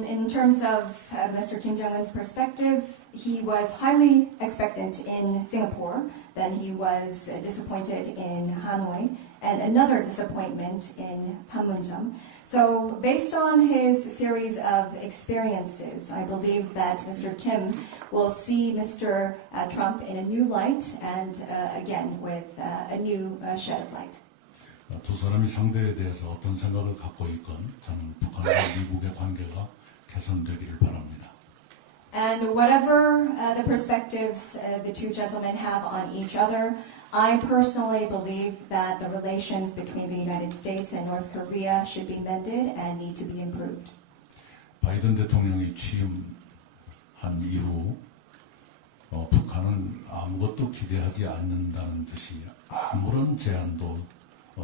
in terms of Mr. Kim Jong-un's perspective, he was highly expectant in Singapore, then he was disappointed in Hanoi, and another disappointment in Panmunjom. So based on his series of experiences, I believe that Mr. Kim will see Mr. Trump in a new light and again with a new shed of light. 두 사람이 상대에 대해서 어떤 생각을 갖고 있건 저는 북한과 미국의 관계가 개선되기를 바랍니다. And whatever the perspectives the two gentlemen have on each other, I personally believe that the relations between the United States and North Korea should be mended and need to be improved. 바이든 대통령이 취임한 이후 북한은 아무것도 기대하지 않는다는 듯이 아무런 제안도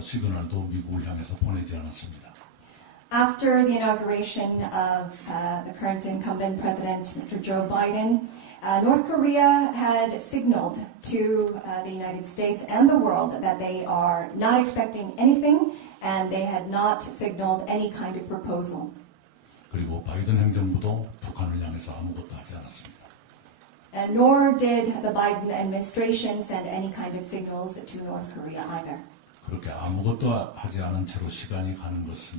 시그널도 미국을 향해서 보내지 않았습니다. After the inauguration of the current incumbent president, Mr. Joe Biden, North Korea had signaled to the United States and the world that they are not expecting anything and they had not signaled any kind of proposal. 그리고 바이든 행정부도 북한을 향해서 아무것도 하지 않았습니다. Nor did the Biden administration send any kind of signals to North Korea either. 그렇게 아무것도 하지 않은 채로 시간이 가는 것은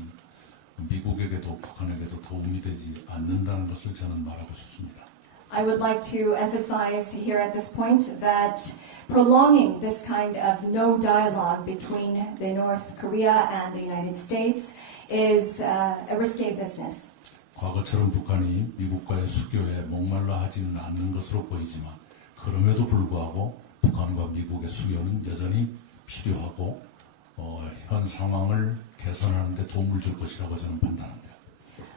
미국에게도 북한에게도 도움이 되지 않는다는 것을 저는 말하고 싶습니다. I would like to emphasize here at this point that prolonging this kind of no dialogue between the North Korea and the United States is a risky business. 과거처럼 북한이 미국과의 수교에 목말라 하지는 않는 것으로 보이지만 그럼에도 불구하고 북한과 미국의 수교는 여전히 필요하고 현 상황을 개선하는 데 도움을 줄 것이라고 저는 판단합니다.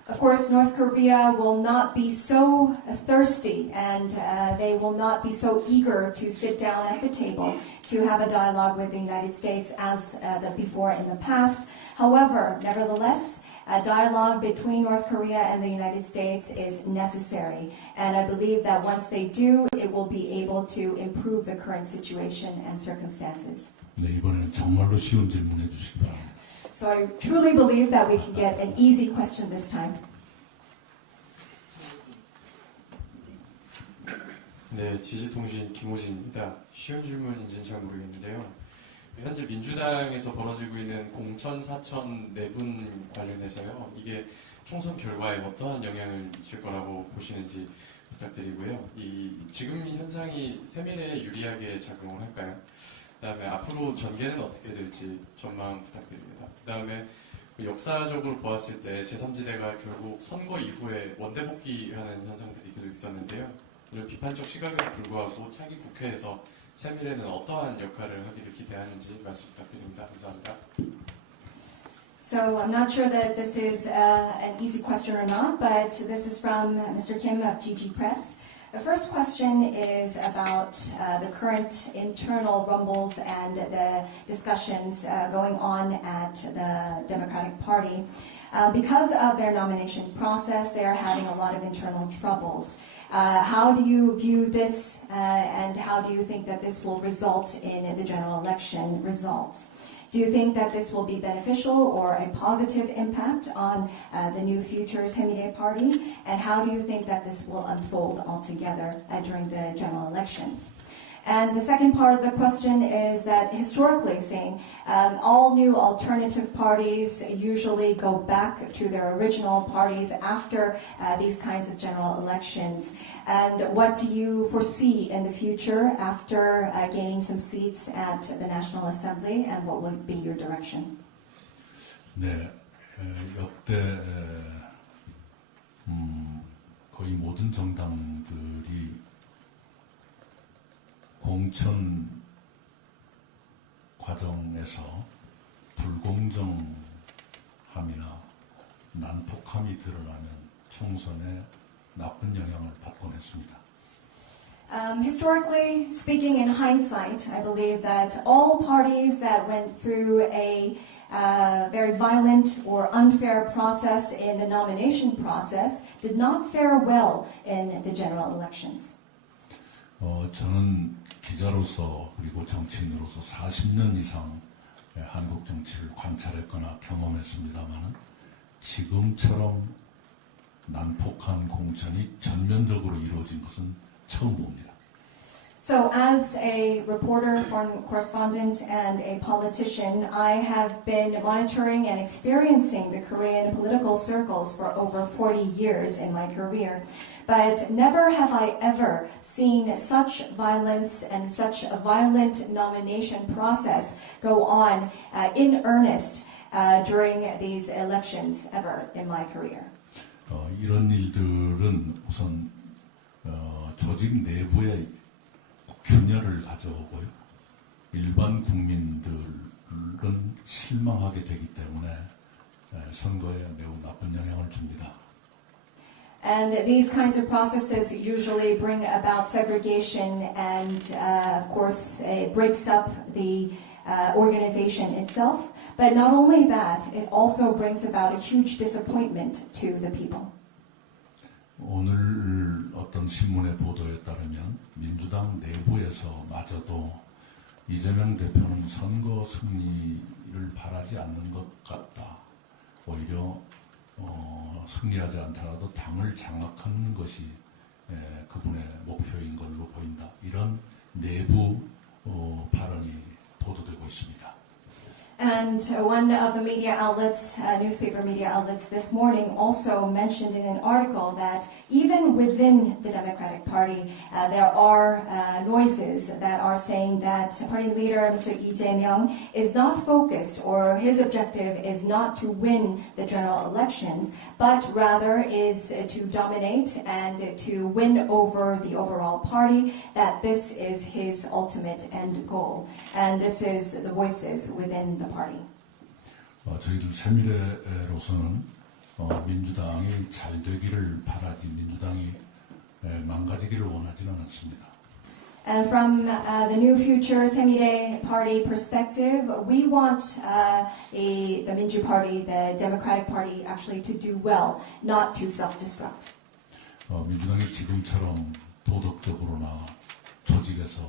Of course, North Korea will not be so thirsty and they will not be so eager to sit down at the table to have a dialogue with the United States as before in the past. However, nevertheless, dialogue between North Korea and the United States is necessary. And I believe that once they do, it will be able to improve the current situation and circumstances. 네, 이번에는 정말로 쉬운 질문해 주시기 바랍니다. So I truly believe that we can get an easy question this time. 네, 지지통신 김호진입니다. 쉬운 질문인지는 잘 모르겠는데요. 현재 민주당에서 벌어지고 있는 공천 사천 내분 관련해서요. 이게 총선 결과에 어떠한 영향을 미칠 거라고 보시는지 부탁드리고요. 지금 현상이 새미래에 유리하게 작용을 할까요? 그다음에 앞으로 전개는 어떻게 될지 전망 부탁드립니다. 그다음에 역사적으로 보았을 때 제3지대가 결국 선거 이후에 원대복귀하는 현상들이 계속 있었는데요. 이런 비판적 시각에도 불구하고 차기 국회에서 새미래는 어떠한 역할을 하기를 기대하는지 말씀 부탁드립니다. 감사합니다. So I'm not sure that this is an easy question or not, but this is from Mr. Kim of GG Press. The first question is about the current internal rumbles and the discussions going on at the Democratic Party. Because of their nomination process, they are having a lot of internal troubles. How do you view this, and how do you think that this will result in the general election results? Do you think that this will be beneficial or a positive impact on the new future 새미래 party? And how do you think that this will unfold altogether during the general elections? And the second part of the question is that historically saying all new alternative parties usually go back to their original parties after these kinds of general elections. And what do you foresee in the future after gaining some seats at the National Assembly, and what will be your direction? 네, 역대 거의 모든 정당들이 공천 과정에서 불공정함이나 난폭함이 드러나면 총선에 나쁜 영향을 받곤 했습니다. Historically speaking, in hindsight, I believe that all parties that went through a very violent or unfair process in the nomination process did not fare well in the general elections. 저는 기자로서 그리고 정치인으로서 40년 이상 한국 정치를 관찰했거나 경험했습니다만 지금처럼 난폭한 공천이 전면적으로 이루어진 것은 처음 봅니다. So as a reporter, foreign correspondent, and a politician, I have been monitoring and experiencing the Korean political circles for over 40 years in my career. But never have I ever seen such violence and such a violent nomination process go on in earnest during these elections ever in my career. 이런 일들은 우선 조직 내부에 균열을 가져오고요. 일반 국민들은 실망하게 되기 때문에 선거에 매우 나쁜 영향을 줍니다. And these kinds of processes usually bring about segregation and, of course, it breaks up the organization itself. But not only that, it also brings about a huge disappointment to the people. 오늘 어떤 신문의 보도에 따르면 민주당 내부에서마저도 이재명 대표는 선거 승리를 바라지 않는 것 같다. 오히려 승리하지 않더라도 당을 장악하는 것이 그분의 목표인 걸로 보인다. 이런 내부 발언이 보도되고 있습니다. And one of the media outlets, newspaper media outlets this morning also mentioned in an article that even within the Democratic Party, there are noises that are saying that party leader Mr. Lee Jae-myung is not focused, or his objective is not to win the general elections, but rather is to dominate and to win over the overall party, that this is his ultimate end goal. And this is the voices within the party. 저희들 새미래로서는 민주당이 잘 되기를 바라지 민주당이 망가지기를 원하지는 않습니다. And from the New Future 새미래 Party perspective, we want the Minju Party, the Democratic Party, actually to do well, not to self-destruct. 민주당이 지금처럼 도덕적으로나 조직에서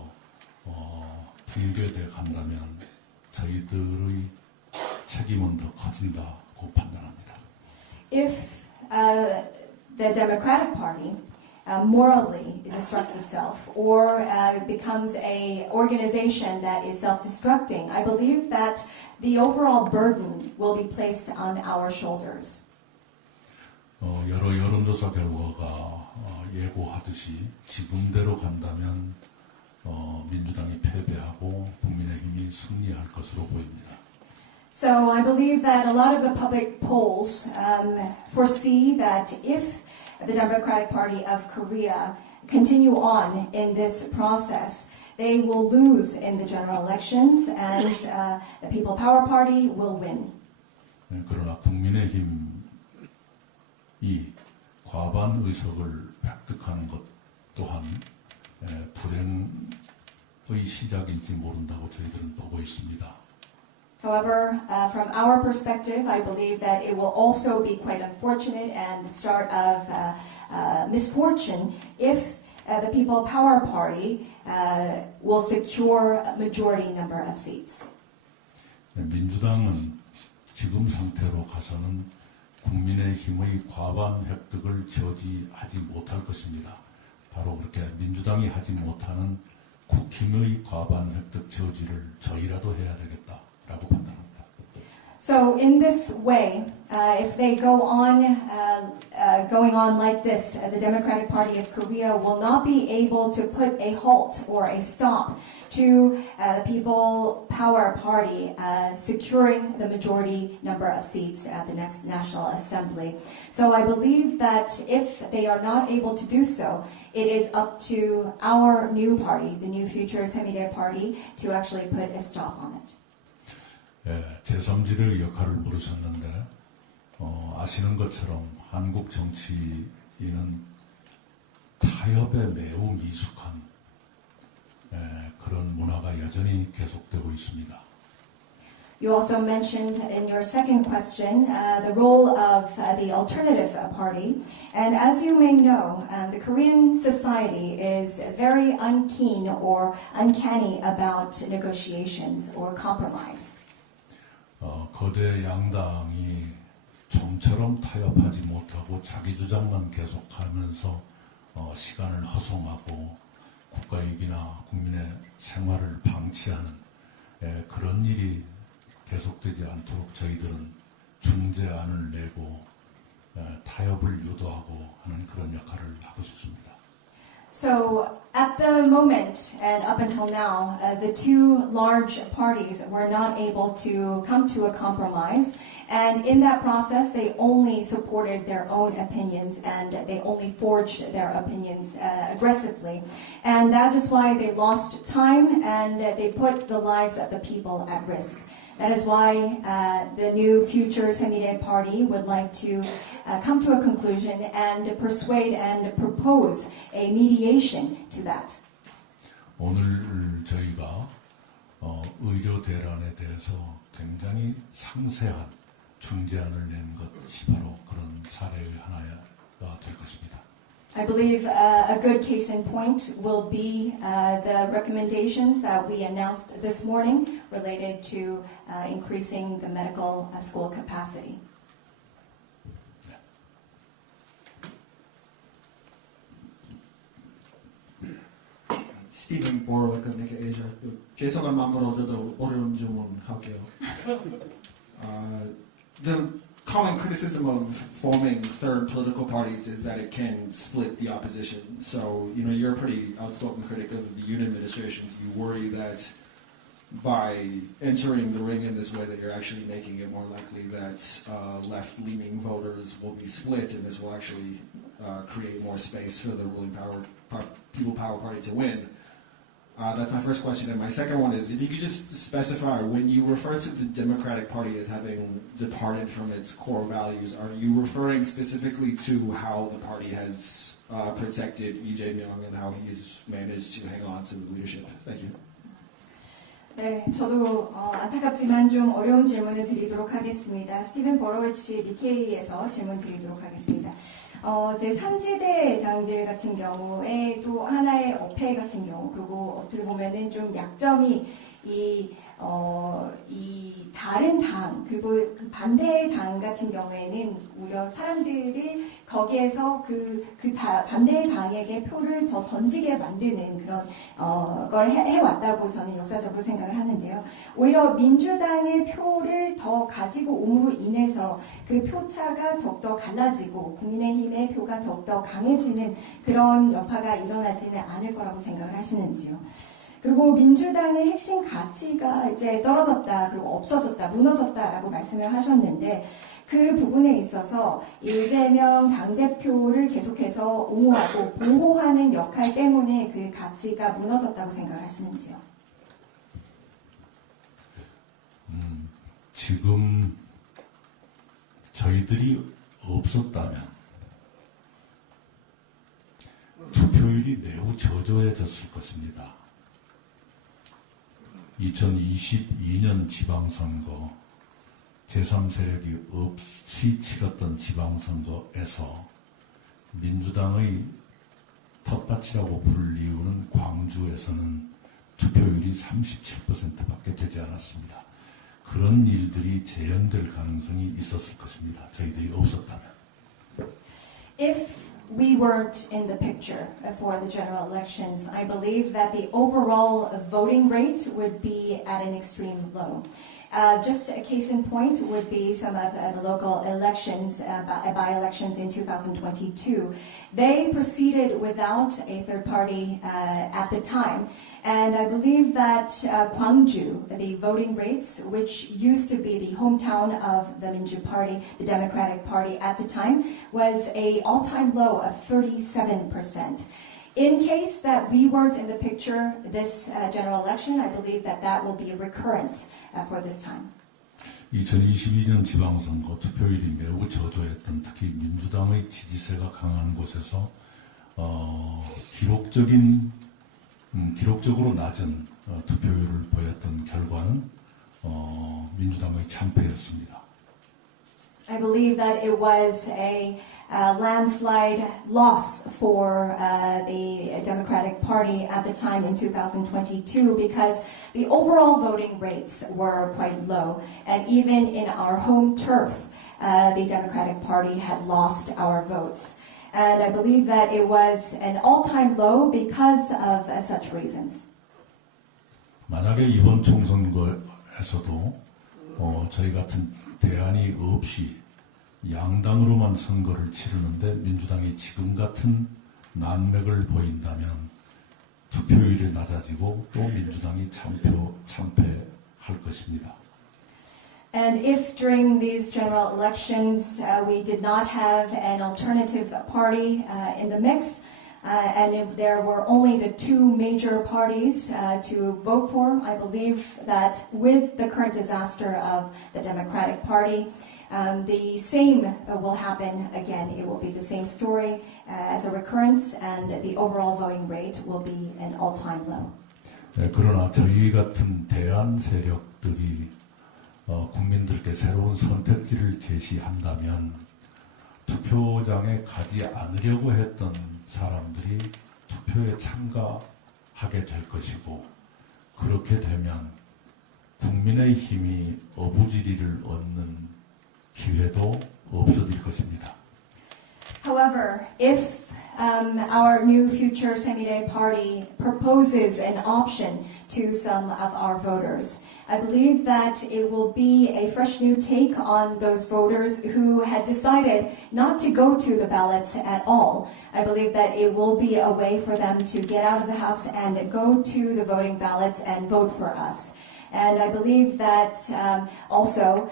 붕괴돼 간다면 저희들의 책임은 더 커진다고 판단합니다. If the Democratic Party morally destructs itself or becomes an organization that is self-destructing, I believe that the overall burden will be placed on our shoulders. 여러 여론조사 결과가 예고하듯이 지금대로 간다면 민주당이 패배하고 국민의힘이 승리할 것으로 보입니다. So I believe that a lot of the public polls foresee that if the Democratic Party of Korea continue on in this process, they will lose in the general elections and the People Power Party will win. 그러나 국민의힘이 과반 의석을 획득하는 것 또한 불행의 시작일지 모른다고 저희들은 보고 있습니다. However, from our perspective, I believe that it will also be quite unfortunate and the start of misfortune if the People Power Party will secure a majority number of seats. 민주당은 지금 상태로 가서는 국민의힘의 과반 획득을 저지하지 못할 것입니다. 바로 그렇게 민주당이 하지 못하는 국힘의 과반 획득 저지를 저희라도 해야 되겠다라고 판단합니다. So in this way, if they go on going on like this, the Democratic Party of Korea will not be able to put a halt or a stop to the People Power Party securing the majority number of seats at the next National Assembly. So I believe that if they are not able to do so, it is up to our new party, the New Future 새미래 Party, to actually put a stop on it. 제3지대의 역할을 물으셨는데 아시는 것처럼 한국 정치인은 타협에 매우 미숙한 그런 문화가 여전히 계속되고 있습니다. You also mentioned in your second question the role of the alternative party. And as you may know, the Korean society is very unkeen or uncanny about negotiations or compromise. 거대 양당이 좀처럼 타협하지 못하고 자기 주장만 계속하면서 시간을 허송하고 국가이익이나 국민의 생활을 방치하는 그런 일이 계속되지 않도록 저희들은 중재안을 내고 타협을 유도하고 하는 그런 역할을 하고 싶습니다. So at the moment and up until now, the two large parties were not able to come to a compromise. And in that process, they only supported their own opinions and they only forged their opinions aggressively. And that is why they lost time and they put the lives of the people at risk. That is why the New Future 새미래 Party would like to come to a conclusion and persuade and propose a mediation to that. 오늘 저희가 의료 대란에 대해서 굉장히 상세한 중재안을 낸 것이 바로 그런 사례의 하나가 될 것입니다. I believe a good case in point will be the recommendations that we announced this morning related to increasing the medical school capacity. 스티븐 보러웨커님께 개성한 마음으로 저도 어려운 질문 할게요. The common criticism of forming third political parties is that it can split the opposition. So, you're a pretty outspoken critic of the Yoon administration. You worry that by entering the ring in this way that you're actually making it more likely that left-leaning voters will be split and this will actually create more space for the ruling People Power Party to win. That's my first question. And my second one is, if you could just specify, when you refer to the Democratic Party as having departed from its core values, are you referring specifically to how the party has protected Lee Jae-myung and how he's managed to hang on to the leadership. Thank you. 네, 저도 안타깝지만 좀 어려운 질문을 드리도록 하겠습니다. 스티븐 버로우치 니케이에서 질문 드리도록 하겠습니다. 제 3지대 당들 같은 경우에 또 하나의 어폐 같은 경우, 그리고 어떻게 보면은 좀 약점이 이 다른 당, 그리고 그 반대의 당 같은 경우에는 오히려 사람들이 거기에서 반대의 당에게 표를 더 던지게 만드는 그런 걸 해왔다고 저는 역사적으로 생각을 하는데요. 오히려 민주당의 표를 더 가지고 옴으로 인해서 그 표차가 더욱더 갈라지고 국민의힘의 표가 더욱더 강해지는 그런 여파가 일어나지는 않을 거라고 생각을 하시는지요. 그리고 민주당의 핵심 가치가 이제 떨어졌다, 그리고 없어졌다, 무너졌다라고 말씀을 하셨는데 그 부분에 있어서 이재명 당대표를 계속해서 옹호하고 보호하는 역할 때문에 그 가치가 무너졌다고 생각을 하시는지요? 지금 저희들이 없었다면 투표율이 매우 저조해졌을 것입니다. 2022년 지방선거, 제3세력이 없이 치렀던 지방선거에서 민주당의 텃밭이라고 불리우는 광주에서는 투표율이 37%밖에 되지 않았습니다. 그런 일들이 재현될 가능성이 있었을 것입니다. 저희들이 없었다면. If we weren't in the picture for the general elections, I believe that the overall voting rate would be at an extreme low. Just a case in point would be some of the local elections, by-elections in 2022. They proceeded without a third party at the time. And I believe that Gwangju, the voting rates, which used to be the hometown of the Minju Party, the Democratic Party at the time, was an all-time low of 37%. In case that we weren't in the picture this general election, I believe that that will be a recurrence for this time. 2022년 지방선거 투표율이 매우 저조했던 특히 민주당의 지지세가 강한 곳에서 기록적으로 낮은 투표율을 보였던 결과는 민주당의 참패였습니다. I believe that it was a landslide loss for the Democratic Party at the time in 2022 because the overall voting rates were quite low. And even in our home turf, the Democratic Party had lost our votes. And I believe that it was an all-time low because of such reasons. 만약에 이번 총선거에서도 저희 같은 대안이 없이 양당으로만 선거를 치르는데 민주당이 지금 같은 난맥을 보인다면 투표율이 낮아지고 또 민주당이 참패할 것입니다. And if during these general elections we did not have an alternative party in the mix, and if there were only the two major parties to vote for, I believe that with the current disaster of the Democratic Party, the same will happen again. It will be the same story as a recurrence, and the overall voting rate will be an all-time low. 네, 그러나 저희 같은 대안 세력들이 국민들께 새로운 선택지를 제시한다면 투표장에 가지 않으려고 했던 사람들이 투표에 참가하게 될 것이고 그렇게 되면 국민의힘이 어부지리를 얻는 기회도 없어질 것입니다. However, if our new future Semi-Day party proposes an option to some of our voters, I believe that it will be a fresh new take on those voters who had decided not to go to the ballots at all. I believe that it will be a way for them to get out of the house and go to the voting ballots and vote for us. And I believe that also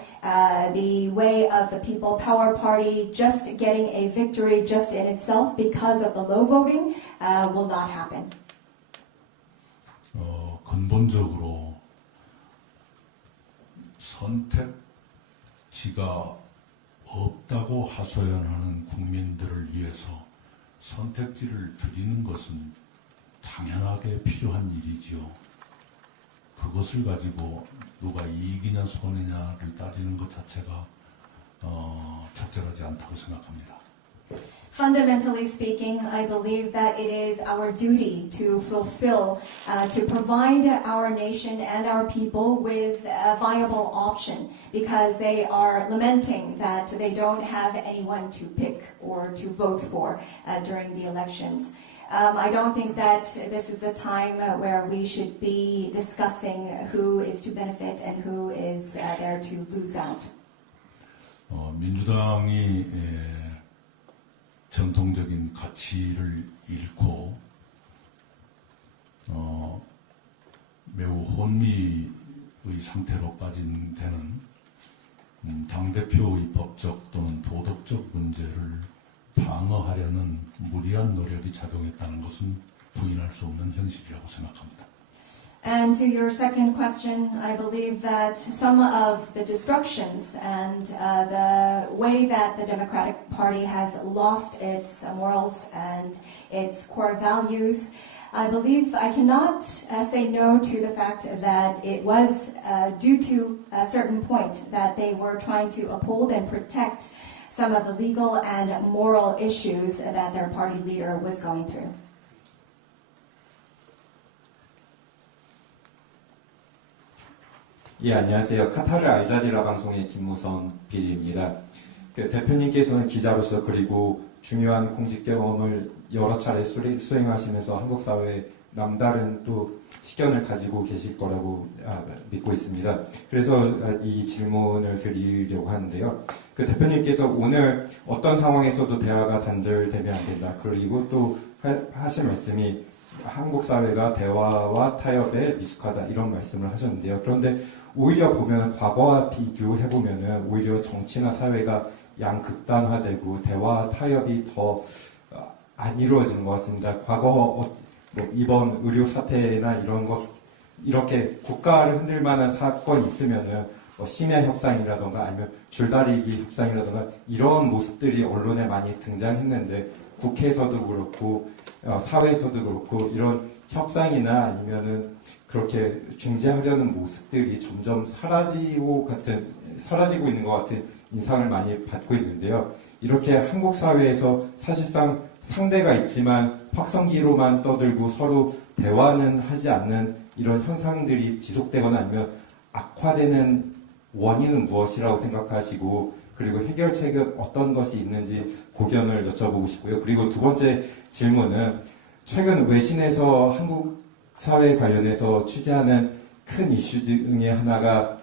the way of the People Power Party just getting a victory just in itself because of the low voting will not happen. 근본적으로 선택지가 없다고 하소연하는 국민들을 위해서 선택지를 드리는 것은 당연하게 필요한 일이지요. 그것을 가지고 누가 이익이냐 손해냐를 따지는 것 자체가 적절하지 않다고 생각합니다. Fundamentally speaking, I believe that it is our duty to fulfill, to provide our nation and our people with a viable option, because they are lamenting that they don't have anyone to pick or to vote for during the elections. I don't think that this is the time where we should be discussing who is to benefit and who is there to lose out. 민주당이 전통적인 가치를 잃고 매우 혼미의 상태로 빠진 데는 당대표의 법적 또는 도덕적 문제를 방어하려는 무리한 노력이 작용했다는 것은 부인할 수 없는 현실이라고 생각합니다. And to your second question, I believe that some of the destructions and the way that the Democratic Party has lost its morals and its core values, I believe I cannot say no to the fact that it was due to a certain point that they were trying to uphold and protect some of the legal and moral issues that their party leader was going through. 예, 안녕하세요. 카타르 알자지라 방송의 김무성 PD입니다. 대표님께서는 기자로서 그리고 중요한 공직 경험을 여러 차례 수행하시면서 한국 사회에 남다른 또 식견을 가지고 계실 거라고 믿고 있습니다. 그래서 이 질문을 드리려고 하는데요. 대표님께서 오늘 어떤 상황에서도 대화가 단절되면 안 된다. 그리고 또 하신 말씀이 한국 사회가 대화와 타협에 미숙하다 이런 말씀을 하셨는데요. 그런데 오히려 보면 과거와 비교해보면 오히려 정치나 사회가 양극단화되고 대화 타협이 더 안 이루어지는 것 같습니다. 과거 이번 의료 사태나 이런 것 이렇게 국가를 흔들 만한 사건이 있으면은 심야 협상이라던가 아니면 줄다리기 협상이라던가 이런 모습들이 언론에 많이 등장했는데 국회에서도 그렇고 사회에서도 그렇고 이런 협상이나 아니면은 그렇게 중재하려는 모습들이 점점 사라지고 있는 것 같은 인상을 많이 받고 있는데요. 이렇게 한국 사회에서 사실상 상대가 있지만 확성기로만 떠들고 서로 대화는 하지 않는 이런 현상들이 지속되거나 아니면 악화되는 원인은 무엇이라고 생각하시고 그리고 해결책은 어떤 것이 있는지 고견을 여쭤보고 싶고요. 그리고 두 번째 질문은 최근 외신에서 한국 사회 관련해서 취재하는 큰 이슈 중에 하나가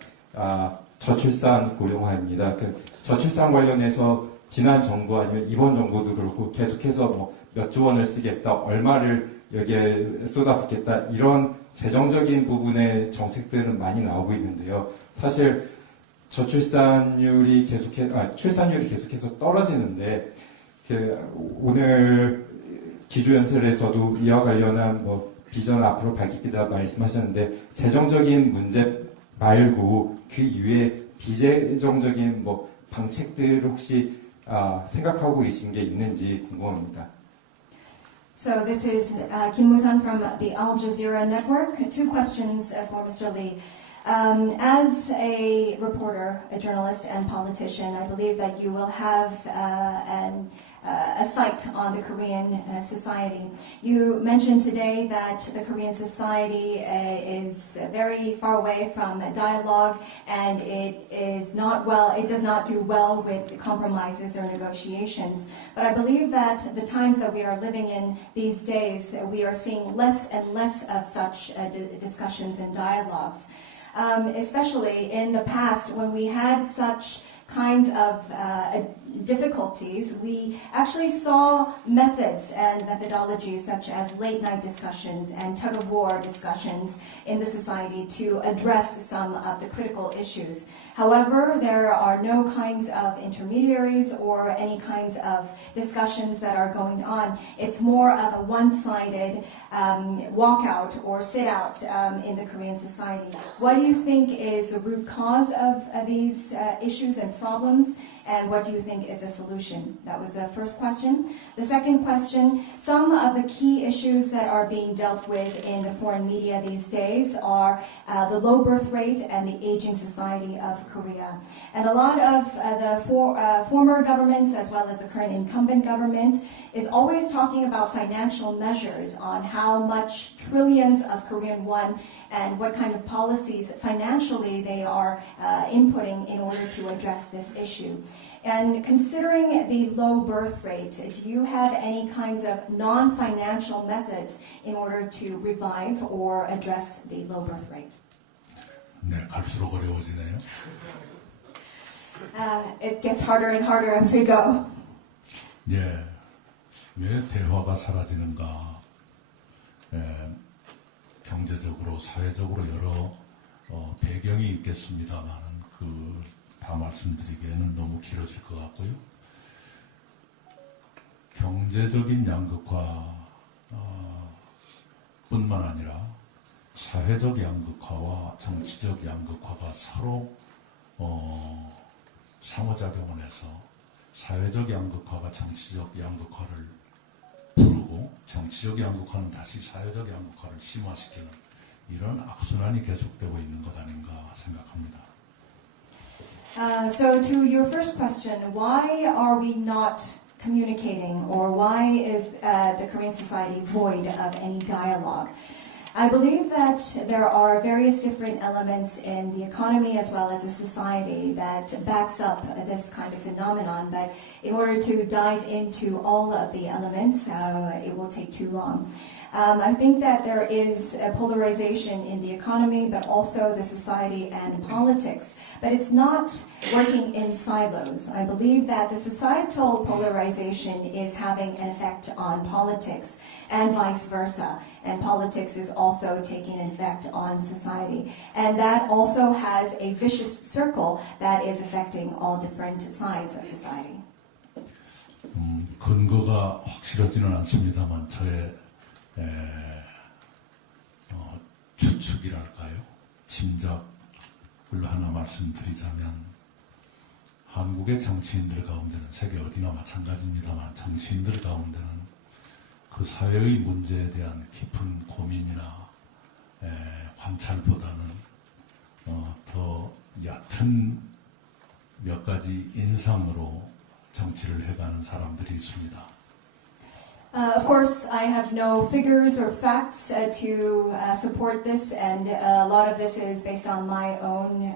저출산 고령화입니다. 저출산 관련해서 지난 정부 아니면 이번 정부도 그렇고 계속해서 몇 조 원을 쓰겠다, 얼마를 여기에 쏟아붓겠다 이런 재정적인 부분의 정책들은 많이 나오고 있는데요. 사실 출산율이 계속해서 떨어지는데 오늘 기조연설에서도 이와 관련한 비전 앞으로 밝히겠다 말씀하셨는데 재정적인 문제 말고 그 이외에 비재정적인 방책들 혹시 생각하고 계신 게 있는지 궁금합니다. So this is Kim Moo-sun from the Al Jazeera Network. Two questions for Mr. Lee. As a reporter, a journalist, and politician, I believe that you will have a sight on the Korean society. You mentioned today that the Korean society is very far away from dialogue, and it does not do well with compromises or negotiations. But I believe that the times that we are living in these days, we are seeing less and less of such discussions and dialogues. Especially in the past when we had such kinds of difficulties, we actually saw methods and methodologies such as late night discussions and tug-of-war discussions in the society to address some of the critical issues. However, there are no kinds of intermediaries or any kinds of discussions that are going on. It's more of a one-sided walkout or sit-out in the Korean society. What do you think is the root cause of these issues and problems? And what do you think is a solution? That was the first question. The second question, some of the key issues that are being dealt with in the foreign media these days are the low birth rate and the aging society of Korea. And a lot of the former governments, as well as the current incumbent government, is always talking about financial measures on how much trillions of Korean won and what kind of policies financially they are inputting in order to address this issue. And considering the low birth rate, do you have any kinds of non-financial methods in order to revive or address the low birth rate? 네, 갈수록 어려워지네요. It gets harder and harder as we go. 예, 왜 대화가 사라지는가? 경제적으로, 사회적으로 여러 배경이 있겠습니다만 다 말씀드리기에는 너무 길어질 것 같고요. 경제적인 양극화 뿐만 아니라 사회적 양극화와 정치적 양극화가 서로 상호작용을 해서 사회적 양극화가 정치적 양극화를 부르고 정치적 양극화는 다시 사회적 양극화를 심화시키는 이런 악순환이 계속되고 있는 것 아닌가 생각합니다. So to your first question, why are we not communicating, or why is the Korean society void of any dialogue? I believe that there are various different elements in the economy as well as the society that backs up this kind of phenomenon, but in order to dive into all of the elements, it will take too long. I think that there is a polarization in the economy, but also the society and politics. But it's not working in silos. I believe that the societal polarization is having an effect on politics and vice versa. And politics is also taking an effect on society. And that also has a vicious circle that is affecting all different sides of society. 근거가 확실하지는 않습니다만 저의 추측이랄까요? 짐작을 하나 말씀드리자면 한국의 정치인들 가운데는 세계 어디나 마찬가지입니다만 정치인들 가운데는 그 사회의 문제에 대한 깊은 고민이나 관찰보다는 더 얕은 몇 가지 인상으로 정치를 해가는 사람들이 있습니다. Of course, I have no figures or facts to support this, and a lot of this is based on my own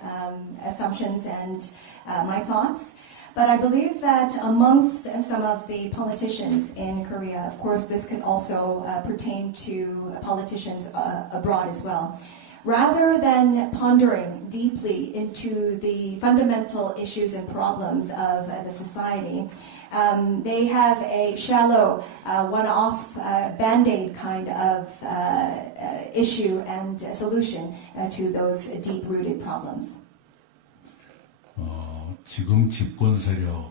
assumptions and my thoughts. But I believe that amongst some of the politicians in Korea, of course, this could also pertain to politicians abroad as well. Rather than pondering deeply into the fundamental issues and problems of the society, they have a shallow, one-off, band-aid kind of issue and solution to those deep-rooted problems. 지금 집권 세력을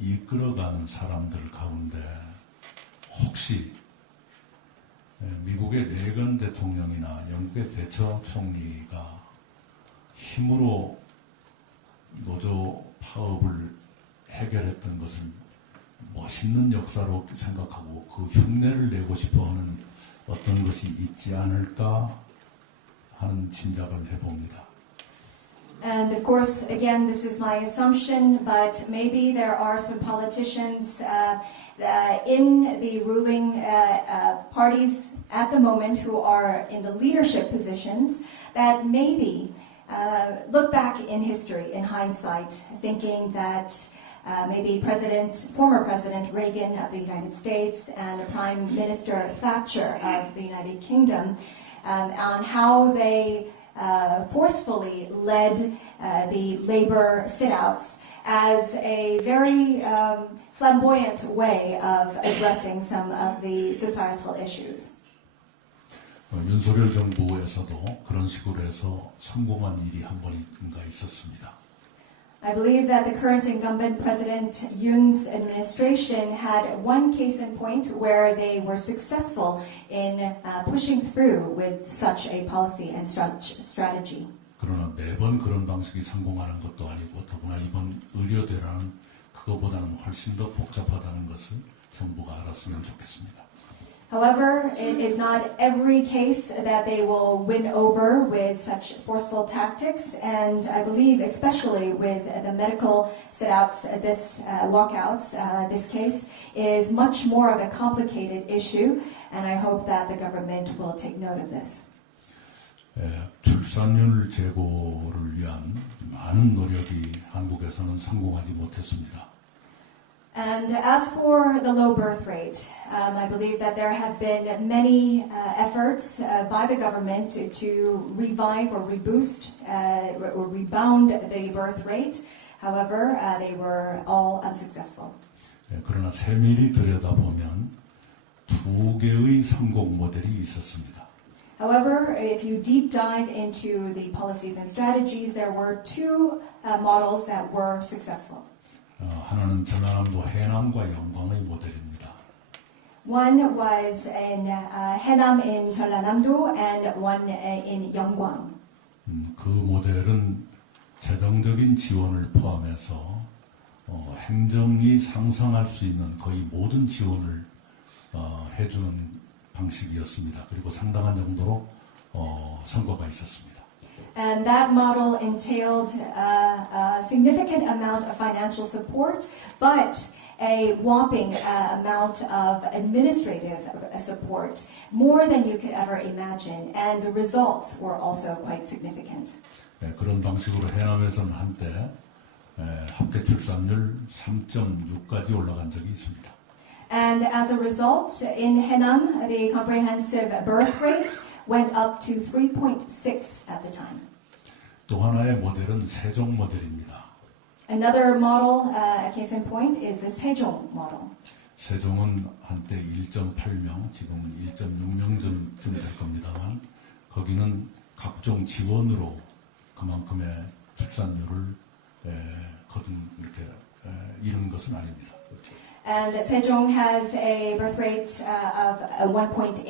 이끌어가는 사람들 가운데 혹시 미국의 레건 대통령이나 영국의 대처 총리가 힘으로 노조 파업을 해결했던 것을 멋있는 역사로 생각하고 그 흉내를 내고 싶어하는 어떤 것이 있지 않을까 하는 짐작을 해봅니다. And of course, again, this is my assumption, but maybe there are some politicians in the ruling parties at the moment who are in the leadership positions that maybe look back in history, in hindsight, thinking that maybe former President Reagan of the United States and Prime Minister Thatcher of the United Kingdom, on how they forcefully led the labor sit-outs as a very flamboyant way of addressing some of the societal issues. 윤석열 정부에서도 그런 식으로 해서 성공한 일이 한 번인가 있었습니다. I believe that the current incumbent President Yoon's administration had one case in point where they were successful in pushing through with such a policy and strategy. 그러나 매번 그런 방식이 성공하는 것도 아니고 더구나 이번 의료대라는 그거보다는 훨씬 더 복잡하다는 것을 정부가 알았으면 좋겠습니다. However, it is not every case that they will win over with such forceful tactics, and I believe especially with the medical sit-outs, this walkouts, this case is much more of a complicated issue, and I hope that the government will take note of this. 출산율 제고를 위한 많은 노력이 한국에서는 성공하지 못했습니다. And as for the low birth rate, I believe that there have been many efforts by the government to revive or reboost or rebound the birth rate. However, they were all unsuccessful. 그러나 세밀히 들여다보면 두 개의 성공 모델이 있었습니다. However, if you deep dive into the policies and strategies, there were two models that were successful. 하나는 전라남도 해남과 영광의 모델입니다. One was in Haenam in Jeollanam-do and one in Yeonggwang. 그 모델은 재정적인 지원을 포함해서 행정이 상상할 수 있는 거의 모든 지원을 해주는 방식이었습니다. 그리고 상당한 정도로 성과가 있었습니다. And that model entailed a significant amount of financial support, but a whopping amount of administrative support, more than you could ever imagine, and the results were also quite significant. 그런 방식으로 해남에서는 한때 합계 출산율 3.6까지 올라간 적이 있습니다. And as a result, in Haenam, the comprehensive birth rate went up to 3.6 at the time. 또 하나의 모델은 세종 모델입니다. Another model, case in point, is the Sejong model. 세종은 한때 1.8명, 지금은 1.6명쯤 될 겁니다만 거기는 각종 지원으로 그만큼의 출산율을 이렇게 이룬 것은 아닙니다. And Sejong has a birth rate of 1.8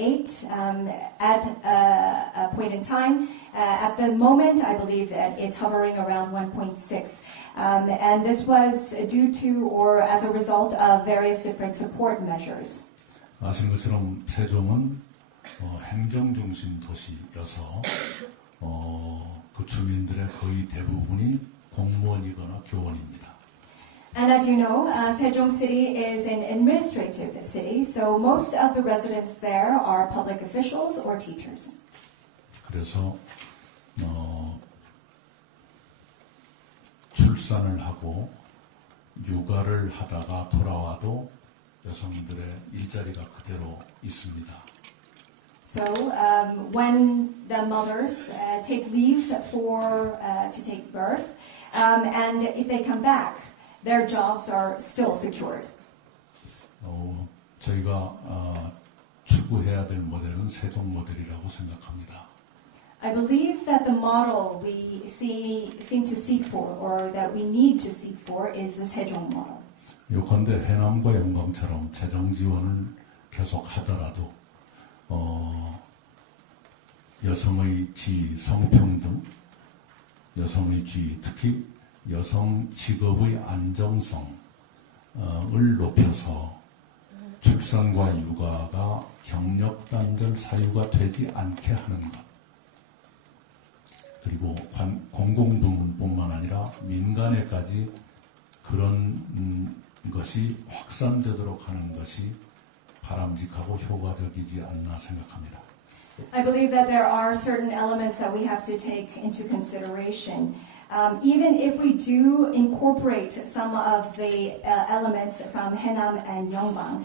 at a point in time. At the moment, I believe that it's hovering around 1.6. And this was due to or as a result of various different support measures. 아시는 것처럼 세종은 행정중심 도시여서 그 주민들의 거의 대부분이 공무원이거나 교원입니다. And as you know, Sejong City is an administrative city, so most of the residents there are public officials or teachers. 그래서 출산을 하고 육아를 하다가 돌아와도 여성들의 일자리가 그대로 있습니다. So when the mothers take leave to take birth, and if they come back, their jobs are still secured. 저희가 추구해야 될 모델은 세종 모델이라고 생각합니다. I believe that the model we seem to seek for, or that we need to seek for, is the Sejong model. 요컨대 해남과 영광처럼 재정 지원을 계속 하더라도 여성의 지위, 성평등, 여성의 지위, 특히 여성 직업의 안정성을 높여서 출산과 육아가 경력 단절 사유가 되지 않게 하는 것. 그리고 공공부문뿐만 아니라 민간에까지 그런 것이 확산되도록 하는 것이 바람직하고 효과적이지 않나 생각합니다. I believe that there are certain elements that we have to take into consideration. Even if we do incorporate some of the elements from Haenam and Yeongbang,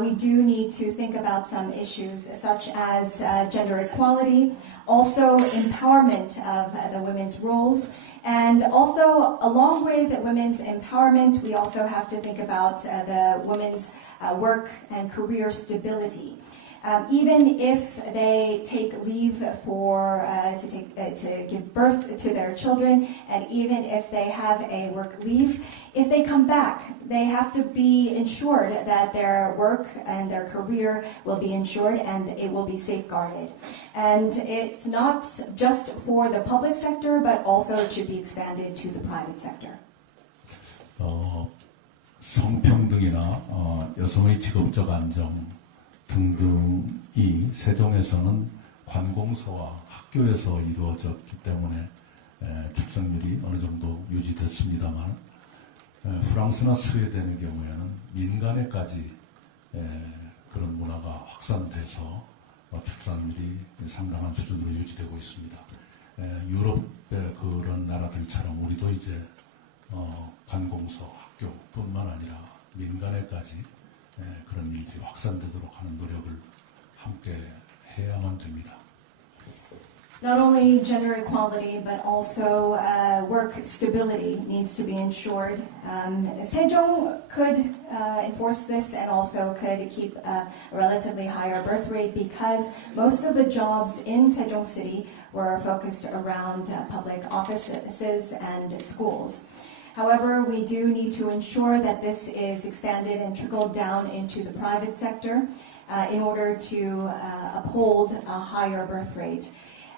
we do need to think about some issues such as gender equality, also empowerment of the women's roles, and also along with women's empowerment, we also have to think about the women's work and career stability. even if they take leave for to give birth to their children, and even if they have a work leave, if they come back, they have to be ensured that their work and their career will be ensured and it will be safeguarded. And it's not just for the public sector, but also it should be expanded to the private sector. 성평등이나 여성의 직업적 안정 등등이 세종에서는 관공서와 학교에서 이루어졌기 때문에 출생률이 어느 정도 유지됐습니다만 프랑스나 스웨덴의 경우에는 민간에까지 그런 문화가 확산돼서 출산율이 상당한 수준으로 유지되고 있습니다. 유럽의 그런 나라들처럼 우리도 이제 관공서, 학교뿐만 아니라 민간에까지 그런 일들이 확산되도록 하는 노력을 함께 해야만 됩니다. Not only gender equality, but also work stability needs to be ensured. Sejong could enforce this and also could keep a relatively higher birth rate because most of the jobs in Sejong City were focused around public offices and schools. However, we do need to ensure that this is expanded and trickled down into the private sector in order to uphold a higher birth rate.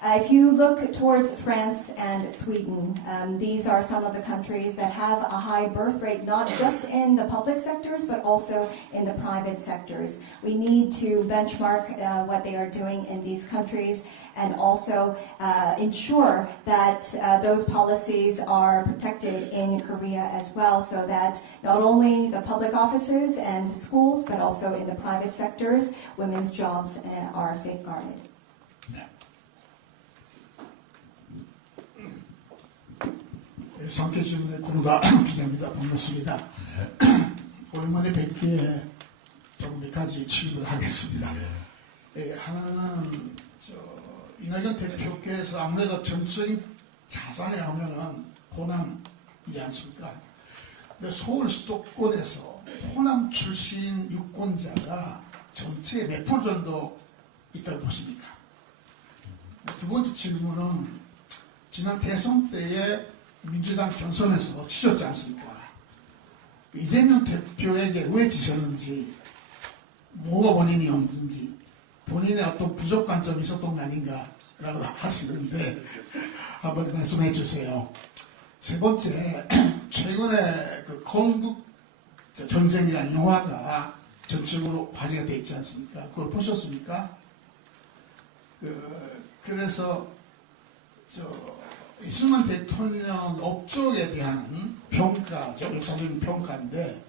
If you look towards France and Sweden, these are some of the countries that have a high birth rate, not just in the public sectors, but also in the private sectors. We need to benchmark what they are doing in these countries and also ensure that those policies are protected in Korea as well, so that not only the public offices and schools, but also in the private sectors, women's jobs are safeguarded. 상계신문의 구루다 기자입니다. 반갑습니다. 오랜만에 뵙기에 조금 몇 가지 질문을 하겠습니다. 하나는 이낙연 대표께서 아무래도 전적인 자산을 하면은 호남이지 않습니까? 근데 서울 수도권에서 호남 출신 유권자가 전체의 몇 프로 정도 있다고 보십니까? 두 번째 질문은 지난 대선 때에 민주당 경선에서 지셨지 않습니까? 이재명 대표에게 왜 지셨는지, 뭐가 본인이 없는지, 본인의 어떤 부족한 점이 있었던 거 아닌가라고 하시는데 한번 말씀해 주세요. 세 번째, 최근에 그 건국 전쟁이라는 영화가 전적으로 화제가 돼 있지 않습니까? 그걸 보셨습니까? 그래서 이승만 대통령 업적에 대한 평가죠. 역사적인 평가인데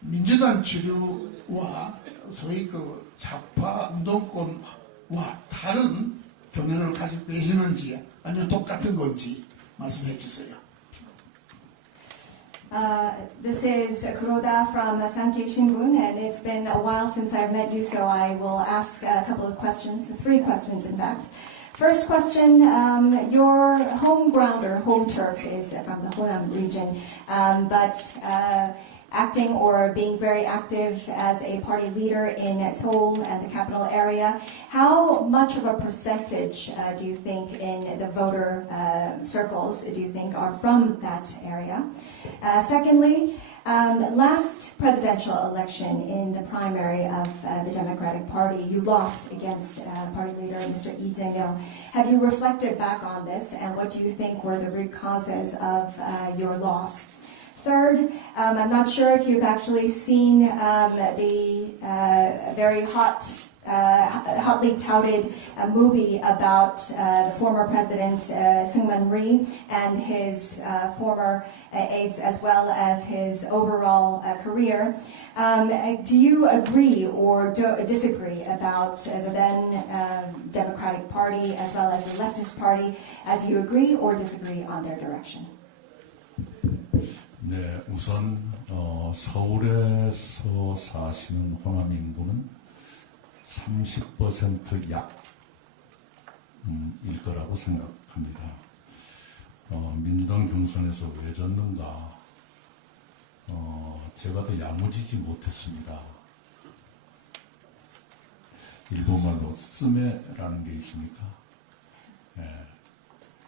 민주당 주류와 소위 그 좌파 운동권과 다른 견해를 가지고 계시는지 아니면 똑같은 건지 말씀해 주세요. This is Kuroda from Sankei Shimbun, and it's been a while since I've met you, so I will ask a couple of questions, 3 questions in fact. First question, your home ground or home turf is from the Honam region, but acting or being very active as a party leader in Seoul and the capital area, how much of a percentage do you think in the voter circles do you think are from that area? Secondly, last presidential election in the primary of the Democratic Party, you lost against party leader Mr. Lee Jae-myung. Have you reflected back on this, and what do you think were the root causes of your loss? Third, I'm not sure if you've actually seen the very hotly touted movie about the former president Syngman Rhee and his former aides, as well as his overall career. Do you agree or disagree about the then Democratic Party as well as the leftist party? Do you agree or disagree on their direction? 네, 우선 서울에서 사시는 호남 인구는 30% 약일 거라고 생각합니다. 민주당 경선에서 왜 졌는가? 제가 더 야무지지 못했습니다. 일본말로 쓰메라는 게 있습니까? 예,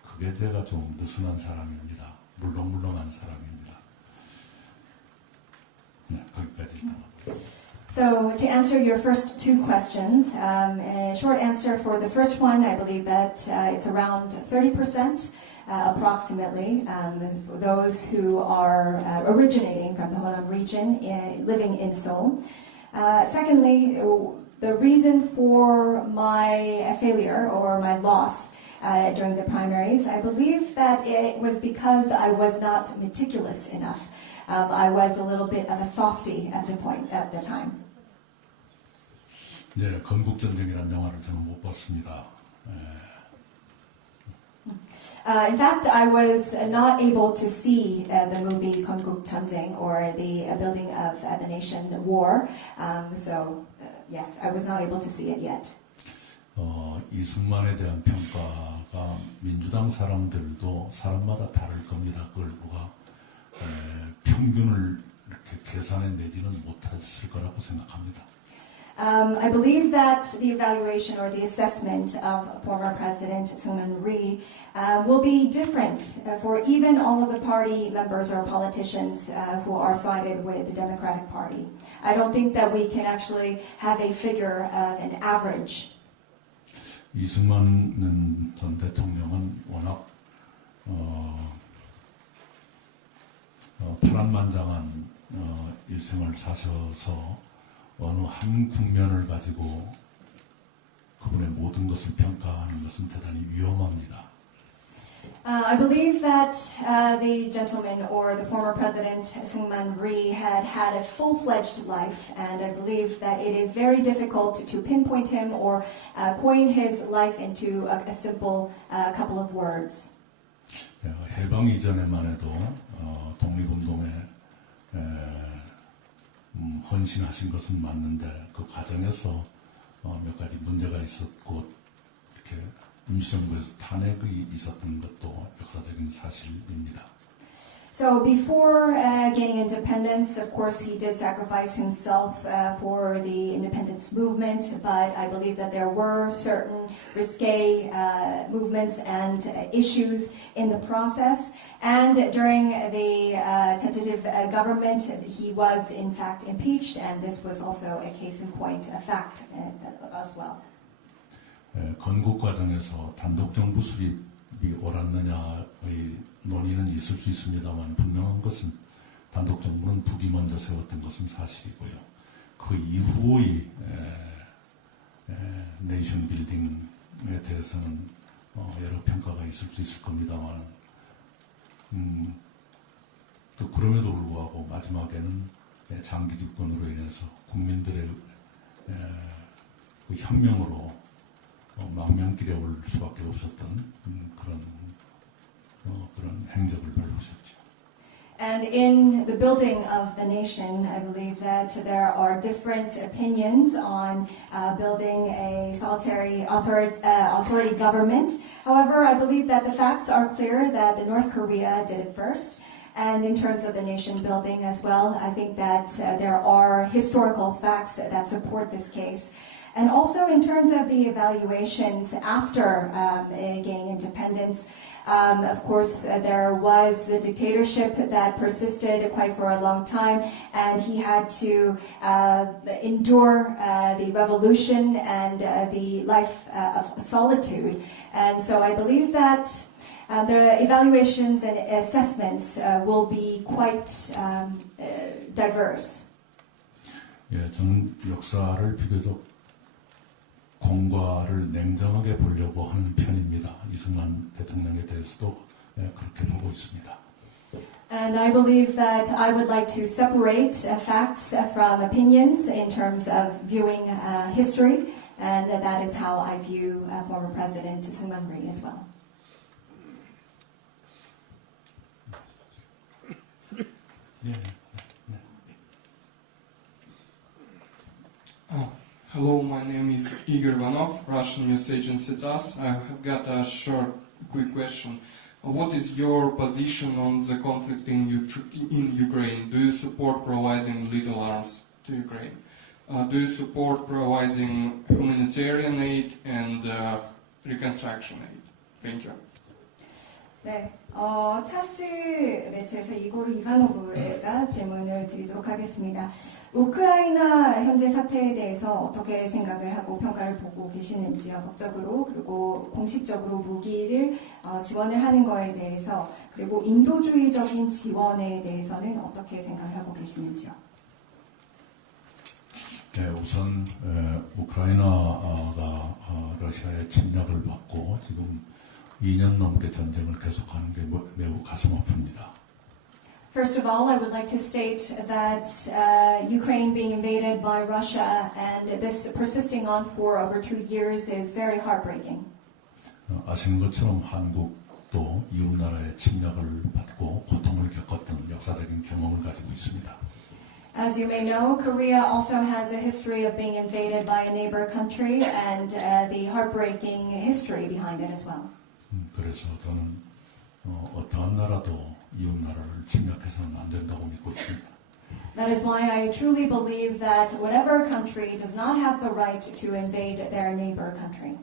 그게 제가 좀 느슨한 사람입니다. 물렁물렁한 사람입니다. 네, 거기까지 일단 하고요. So to answer your first two questions, a short answer for the first one, I believe that it's around 30%. Approximately, for those who are originating from the Honam region, living in Seoul. Secondly, the reason for my failure or my loss during the primaries, I believe that it was because I was not meticulous enough. I was a little bit of a softie at the time. 네, 건국전쟁이라는 영화를 저는 못 봤습니다. In fact, I was not able to see the movie Kongguk Chanjeng or the building of the nation war. Yes, I was not able to see it yet. 이승만에 대한 평가가 민주당 사람들도 사람마다 다를 겁니다. 그걸 누가 평균을 이렇게 계산해 내지는 못했을 거라고 생각합니다. I believe that the evaluation or the assessment of former President Syngman Rhee will be different for even all of the party members or politicians who are sided with the Democratic Party. I don't think that we can actually have a figure of an average. 이승만 전 대통령은 워낙 파란만장한 일생을 사셔서 어느 한 국면을 가지고 그분의 모든 것을 평가하는 것은 대단히 위험합니다. I believe that the gentleman or the former president Syngman Rhee had had a full-fledged life, and I believe that it is very difficult to pinpoint him or coin his life into a simple couple of words. 해방 이전에만 해도 독립운동에 헌신하신 것은 맞는데 그 과정에서 몇 가지 문제가 있었고 이렇게 임시정부에서 탄핵이 있었던 것도 역사적인 사실입니다. So before gaining independence, of course, he did sacrifice himself for the independence movement, but I believe that there were certain risque movements and issues in the process. And during the tentative government, he was in fact impeached, and this was also a case in point, a fact as well. 건국 과정에서 단독정부 수립이 옳았느냐의 논의는 있을 수 있습니다만 분명한 것은 단독정부는 북이 먼저 세웠던 것은 사실이고요. 그 이후의 네이션 빌딩에 대해서는 여러 평가가 있을 수 있을 겁니다만 또 그럼에도 불구하고 마지막에는 장기 집권으로 인해서 국민들의 그 혁명으로 망명길에 올 수밖에 없었던 그런 행적을 펼쳤죠. And in the building of the nation, I believe that there are different opinions on building a solitary authority government. However, I believe that the facts are clear that the North Korea did it first. And in terms of the nation building as well, I think that there are historical facts that support this case. And also in terms of the evaluations after gaining independence, of course, there was the dictatorship that persisted quite for a long time, and he had to endure the revolution and the life of solitude. And so I believe that the evaluations and assessments will be quite diverse. 예, 저는 역사를 비교적 공과를 냉정하게 보려고 하는 편입니다. 이승만 대통령에 대해서도 그렇게 보고 있습니다. And I believe that I would like to separate facts from opinions in terms of viewing history, and that is how I view former President Syngman Rhee as well. Hello, my name is Igor Ivanov, Russian news agency TASS. I have got a short, quick question. What is your position on the conflict in Ukraine? Do you support providing lethal arms to Ukraine? do you support providing humanitarian aid and reconstruction aid? Thank you. 네, 타스 매체에서 이고르 이바노브가 질문을 드리도록 하겠습니다. 우크라이나 현재 사태에 대해서 어떻게 생각을 하고 평가를 보고 계시는지요? 법적으로 그리고 공식적으로 무기를 지원을 하는 거에 대해서 그리고 인도주의적인 지원에 대해서는 어떻게 생각을 하고 계시는지요? 네, 우선 우크라이나가 러시아의 침략을 받고 지금 2년 넘게 전쟁을 계속하는 게 매우 가슴 아픕니다. First of all, I would like to state that Ukraine being invaded by Russia and this persisting on for over 2 years is very heartbreaking. 아시는 것처럼 한국도 이웃나라의 침략을 받고 고통을 겪었던 역사적인 경험을 가지고 있습니다. As you may know, Korea also has a history of being invaded by a neighbor country and the heartbreaking history behind it as well. 그래서 저는 어떠한 나라도 이웃 나라를 침략해서는 안 된다고 믿고 있습니다. That is why I truly believe that whatever country does not have the right to invade their neighbor country.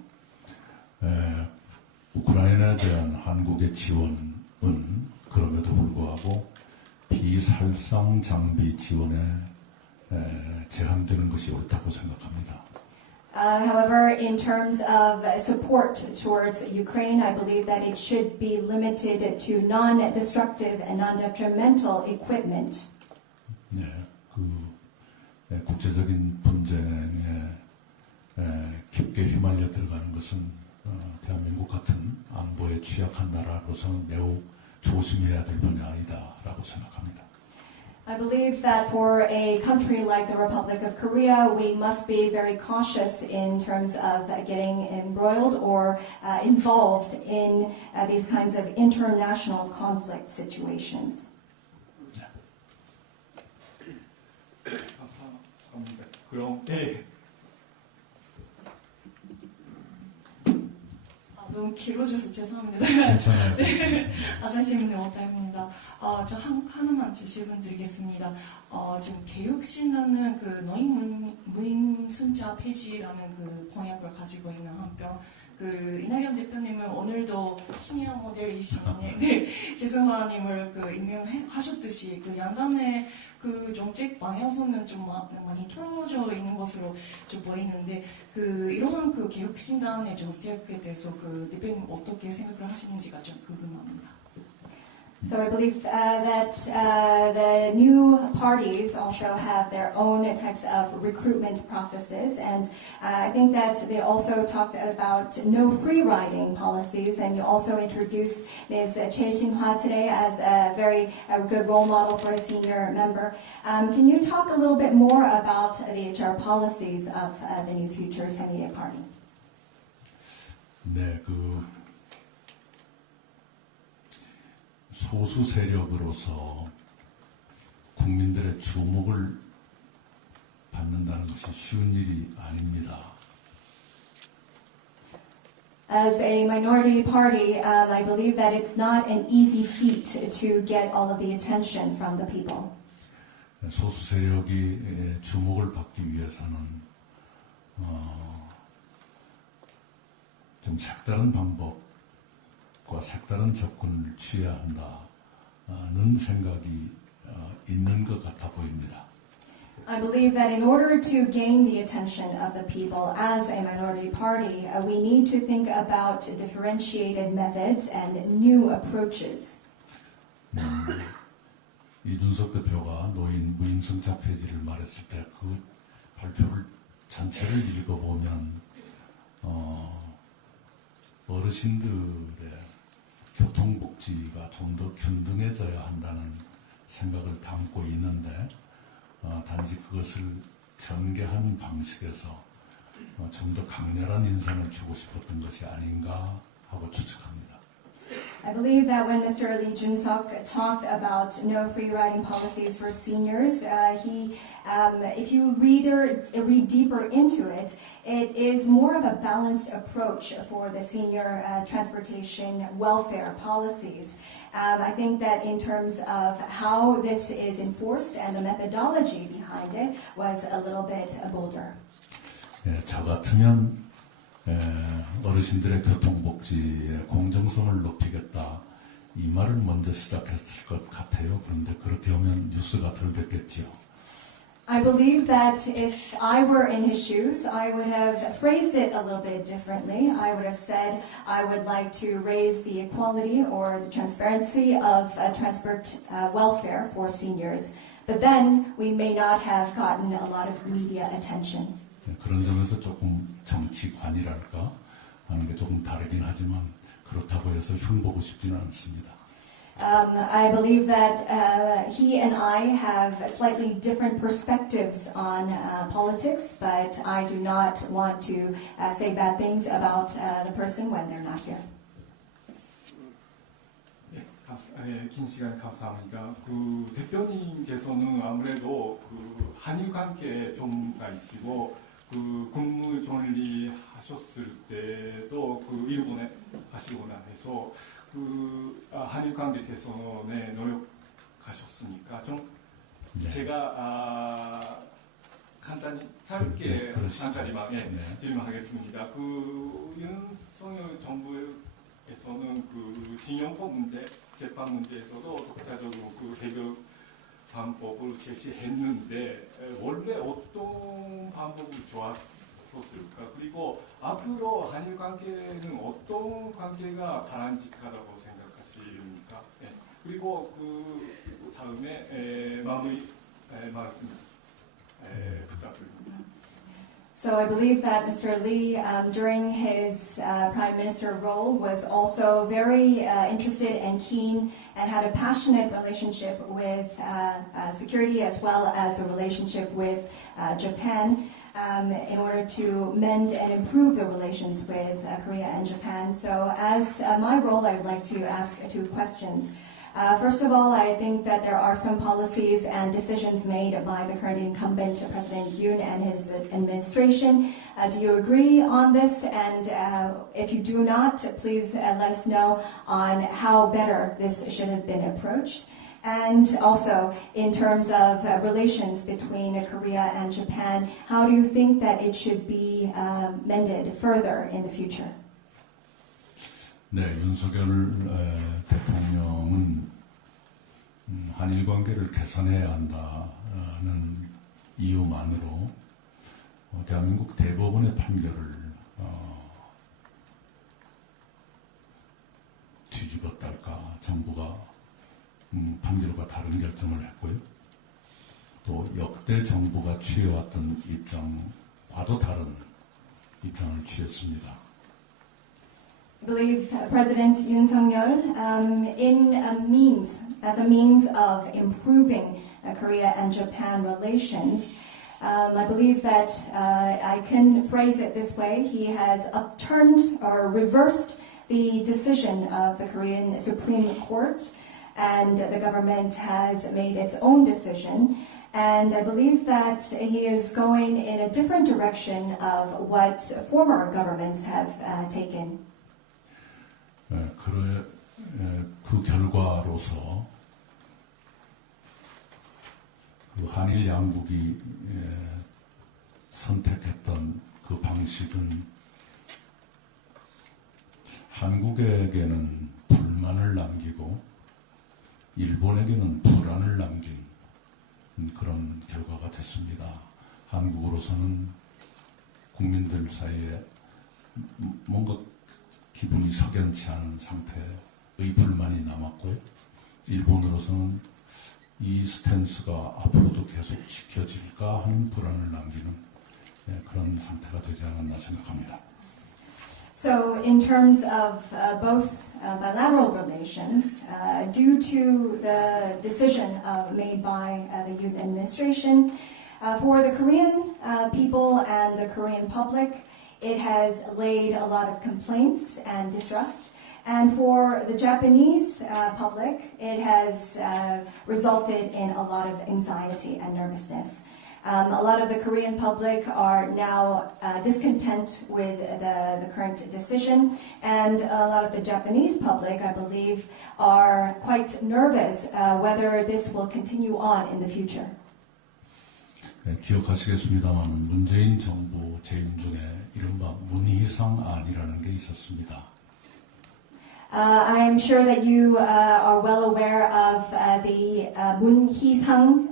우크라이나에 대한 한국의 지원은 그럼에도 불구하고 비살상 장비 지원에 제한되는 것이 옳다고 생각합니다. However, in terms of support towards Ukraine, I believe that it should be limited to non-destructive and non-detrimental equipment. 네, 국제적인 분쟁에 깊게 휘말려 들어가는 것은 대한민국 같은 안보에 취약한 나라로서는 매우 조심해야 될 분야이다라고 생각합니다. I believe that for a country like the Republic of Korea, we must be very cautious in terms of getting embroiled or involved in these kinds of international conflict situations. 감사합니다. 그럼 너무 길어져서 죄송합니다. 괜찮아요. 네. 아사히신문의 오타입니다. 저 하나만 질문 드리겠습니다. 지금 개혁신당은 그 노인 무임승차 폐지라는 그 공약을 가지고 있는 한편, 그 이낙연 대표님은 오늘도 시니어 모델이시니 재승화님을 그 임명하셨듯이 그 양당의 그 정책 방향성은 좀 많이 틀어져 있는 것으로 좀 보이는데 그 이러한 그 개혁신당의 정책에 대해서 그 대표님 어떻게 생각을 하시는지가 좀 궁금합니다. So I believe that the new parties also have their own types of recruitment processes, and I think that they also talked about no free riding policies, and you also introduced Ms. Choi Shin-hwa today as a very good role model for a senior member. Can you talk a little bit more about the HR policies of the new future Sae-mi Party? 네, 소수 세력으로서 국민들의 주목을 받는다는 것이 쉬운 일이 아닙니다. As a minority party, I believe that it's not an easy feat to get all of the attention from the people. 소수 세력이 주목을 받기 위해서는 좀 색다른 방법과 색다른 접근을 취해야 한다는 생각이 있는 것 같아 보입니다. I believe that in order to gain the attention of the people as a minority party, we need to think about differentiated methods and new approaches. 이준석 대표가 노인 무임승차 폐지를 말했을 때 그 발표를 전체를 읽어보면 어르신들의 교통복지가 좀 더 균등해져야 한다는 생각을 담고 있는데 단지 그것을 전개하는 방식에서 좀 더 강렬한 인상을 주고 싶었던 것이 아닌가 하고 추측합니다. I believe that when Mr. Lee Jun-seok talked about no free riding policies for seniors, if you read deeper into it, it is more of a balanced approach for the senior transportation welfare policies. I think that in terms of how this is enforced and the methodology behind behind it was a little bit bolder. 예, 저 같으면 어르신들의 교통복지의 공정성을 높이겠다 이 말을 먼저 시작했을 것 같아요. 그런데 그렇게 하면 뉴스가 덜 됐겠지요. I believe that if I were in his shoes, I would have phrased it a little bit differently. I would have said I would like to raise the equality or the transparency of transport welfare for seniors. But then we may not have gotten a lot of media attention. 그런 점에서 조금 정치관이랄까 하는 게 조금 다르긴 하지만 그렇다고 해서 흉보고 싶지는 않습니다. I believe that he and I have slightly different perspectives on politics, but I do not want to say bad things about the person when they're not here. 긴 시간 감사합니다. 그 대표님께서는 아무래도 그 한일 관계 전문가이시고 그 국무 총리 하셨을 때도 그 일본에 가시고 나서 그 한일 관계 개선에 노력하셨으니까 좀 제가 간단히 짧게 한 가지만 질문하겠습니다. 그 윤석열 정부에서는 그 징용법 문제, 재판 문제에서도 독자적으로 그 해결 방법을 제시했는데 원래 어떤 방법이 좋았었을까? 그리고 앞으로 한일 관계는 어떤 관계가 바람직하다고 생각하십니까? 그리고 그 다음에 마무리 말씀 부탁드립니다. So I believe that Mr. Lee, during his prime minister role, was also very interested and keen and had a passionate relationship with security as well as a relationship with Japan in order to mend and improve the relations with Korea and Japan. So as my role, I would like to ask two questions. First of all, I think that there are some policies and decisions made by the current incumbent President Yoon and his administration. Do you agree on this? And if you do not, please let us know on how better this should have been approached. And also, in terms of relations between Korea and Japan, how do you think that it should be mended further in the future? 네, 윤석열 대통령은 한일 관계를 개선해야 한다는 이유만으로 대한민국 대법원의 판결을 뒤집었달까 정부가 판결과 다른 결정을 했고요. 또 역대 정부가 취해왔던 입장과도 다른 입장을 취했습니다. I believe President Yoon Suk-yeol, as a means of improving Korea and Japan relations, I believe that I can phrase it this way: he has upturned or reversed the decision of the Korean Supreme Court, and the government has made its own decision. And I believe that he is going in a different direction of what former governments have taken. 그 결과로서 그 한일 양국이 선택했던 그 방식은 한국에게는 불만을 남기고 일본에게는 불안을 남긴 그런 결과가 됐습니다. 한국으로서는 국민들 사이에 뭔가 기분이 석연치 않은 상태의 불만이 남았고요. 일본으로서는 이 스탠스가 앞으로도 계속 지켜질까 하는 불안을 남기는 그런 상태가 되지 않았나 생각합니다. So in terms of both bilateral relations, due to the decision made by the Yoon administration, for the Korean people and the Korean public, it has laid a lot of complaints and distrust. And for the Japanese public, it has resulted in a lot of anxiety and nervousness. A lot of the Korean public are now discontent with the current decision, and a lot of the Japanese public, I believe, are quite nervous whether this will continue on in the future. 기억하시겠습니다만 문재인 정부 재임 중에 이른바 문희상안이라는 게 있었습니다. I'm sure that you are well aware of the Moon Hee-sang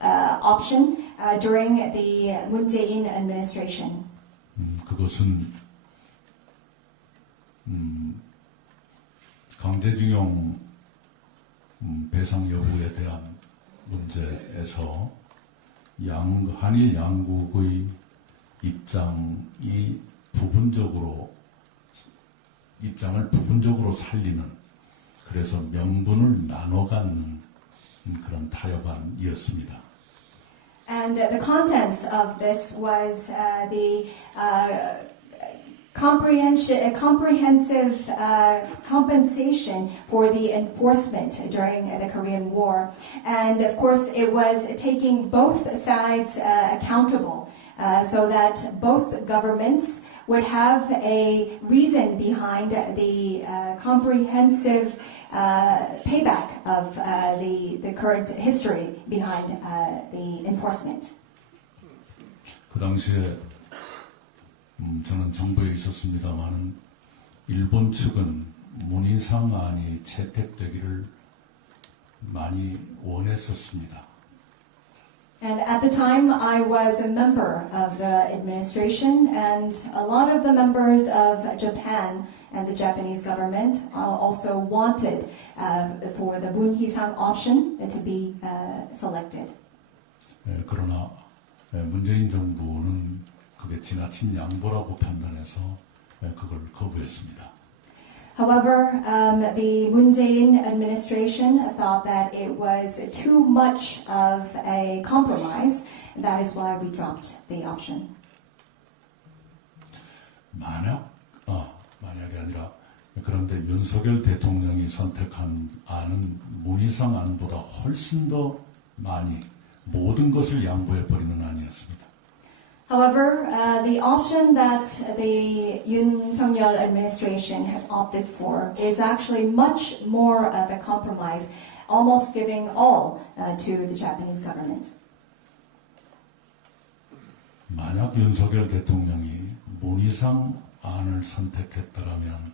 option during the Moon Jae-in administration. 그것은 강제징용 배상 여부에 대한 문제에서 한일 양국의 입장을 부분적으로 살리는, 그래서 명분을 나눠 갖는 그런 타협안이었습니다. And the contents of this was the comprehensive compensation for the enforcement during the Korean War. And of course, it was taking both sides accountable so that both governments would have a reason behind the comprehensive payback of the current history behind the enforcement. 그 당시에 저는 정부에 있었습니다만은 일본 측은 문희상안이 채택되기를 많이 원했었습니다. And at the time, I was a member of the administration, and a lot of the members of Japan and the Japanese government also wanted for the Moon Hee-sang option to be selected. 그러나 문재인 정부는 그게 지나친 양보라고 판단해서 그걸 거부했습니다. However, the Moon Jae-in administration thought that it was too much of a compromise, and that is why we dropped the option. 만약이 아니라 그런데 윤석열 대통령이 선택한 안은 문희상 안보다 훨씬 더 많이 모든 것을 양보해버리는 안이었습니다. However, the option that the Yoon Suk-yeol administration has opted for is actually much more of a compromise, almost giving all to the Japanese government. 만약 윤석열 대통령이 문희상 안을 선택했더라면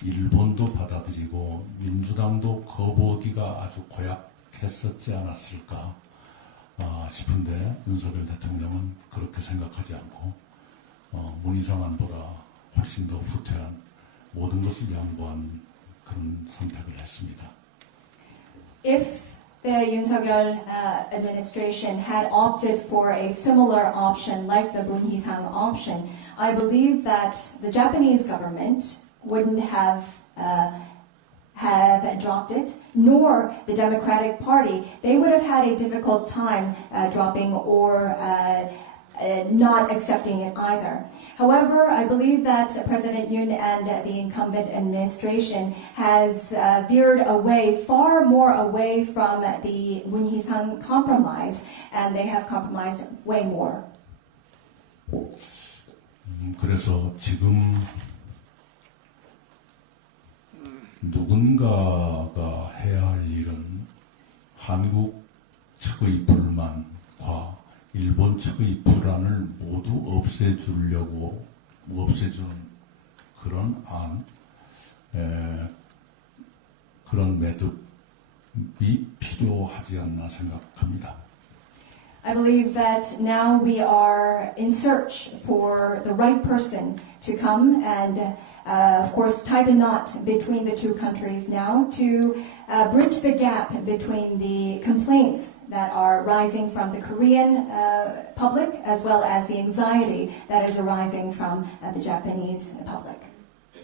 일본도 받아들이고 민주당도 거부하기가 아주 고약했었지 않았을까 싶은데 윤석열 대통령은 그렇게 생각하지 않고 문희상 안보다 훨씬 더 후퇴한 모든 것을 양보한 그런 선택을 했습니다. If the Yoon Suk-yeol administration had opted for a similar option like the Moon Hee-sang option, I believe that the Japanese government wouldn't have dropped it, nor the Democratic Party. They would have had a difficult time dropping or not accepting it either. However, I believe that President Yoon and the incumbent administration has veered away, far more away from the Moon Hee-sang compromise, and they have compromised way more. 그래서 지금 누군가가 해야 할 일은 한국 측의 불만과 일본 측의 불안을 모두 없애주는 그런 그런 매듭이 필요하지 않나 생각합니다. I believe that now we are in search for the right person to come and of course, tie the knot between the two countries now to bridge the gap between the complaints that are rising from the Korean public as well as the anxiety that is arising from the Japanese public.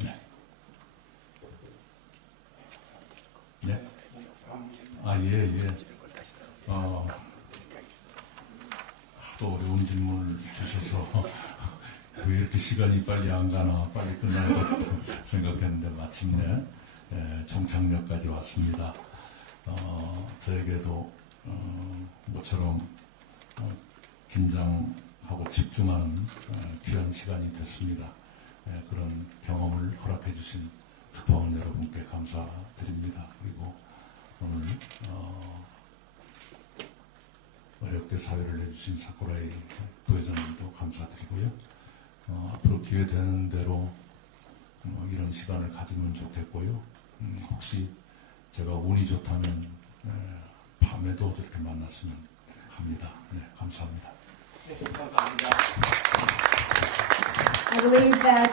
네. 예. 하도 어려운 질문을 주셔서 왜 이렇게 시간이 빨리 안 가나, 빨리 끝날 것 같다 생각했는데 마침내 종착역까지 왔습니다. 저에게도 모처럼 긴장하고 집중하는 귀한 시간이 됐습니다. 그런 경험을 허락해 주신 특파원 여러분께 감사드립니다. 그리고 오늘 어렵게 사회를 해주신 사쿠라이 부회장님도 감사드리고요. 앞으로 기회 되는 대로 이런 시간을 가지면 좋겠고요. 혹시 제가 운이 좋다면 밤에도 저렇게 만났으면 합니다. 네, 감사합니다. 네, 감사합니다. I believe that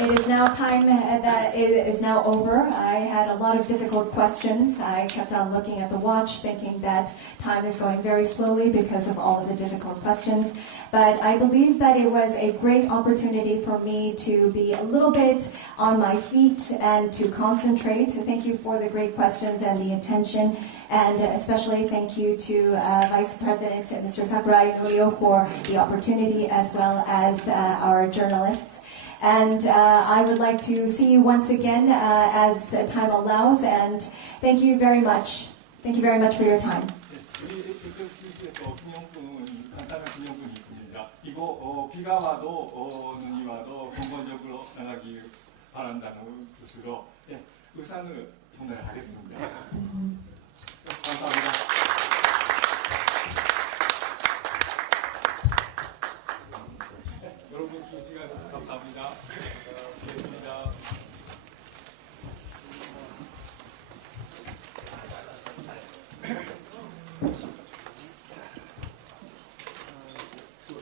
it is now time that it is now over. I had a lot of difficult questions. I kept on looking at the watch, thinking that time is going very slowly because of all of the difficult questions. But I believe that it was a great opportunity for me to be a little bit on my feet and to concentrate. Thank you for the great questions and the attention. And especially thank you to Vice President Mr. Sakurai Norio for the opportunity, as well as our journalists. And I would like to see you once again as time allows. And thank you very much. Thank you very much for your time. 우리 FMC에서 기념품, 간단한 기념품이 있습니다. 이거 비가 와도 눈이 와도 건강적으로 나가길 바란다는 뜻으로 우산을 전달하겠습니다.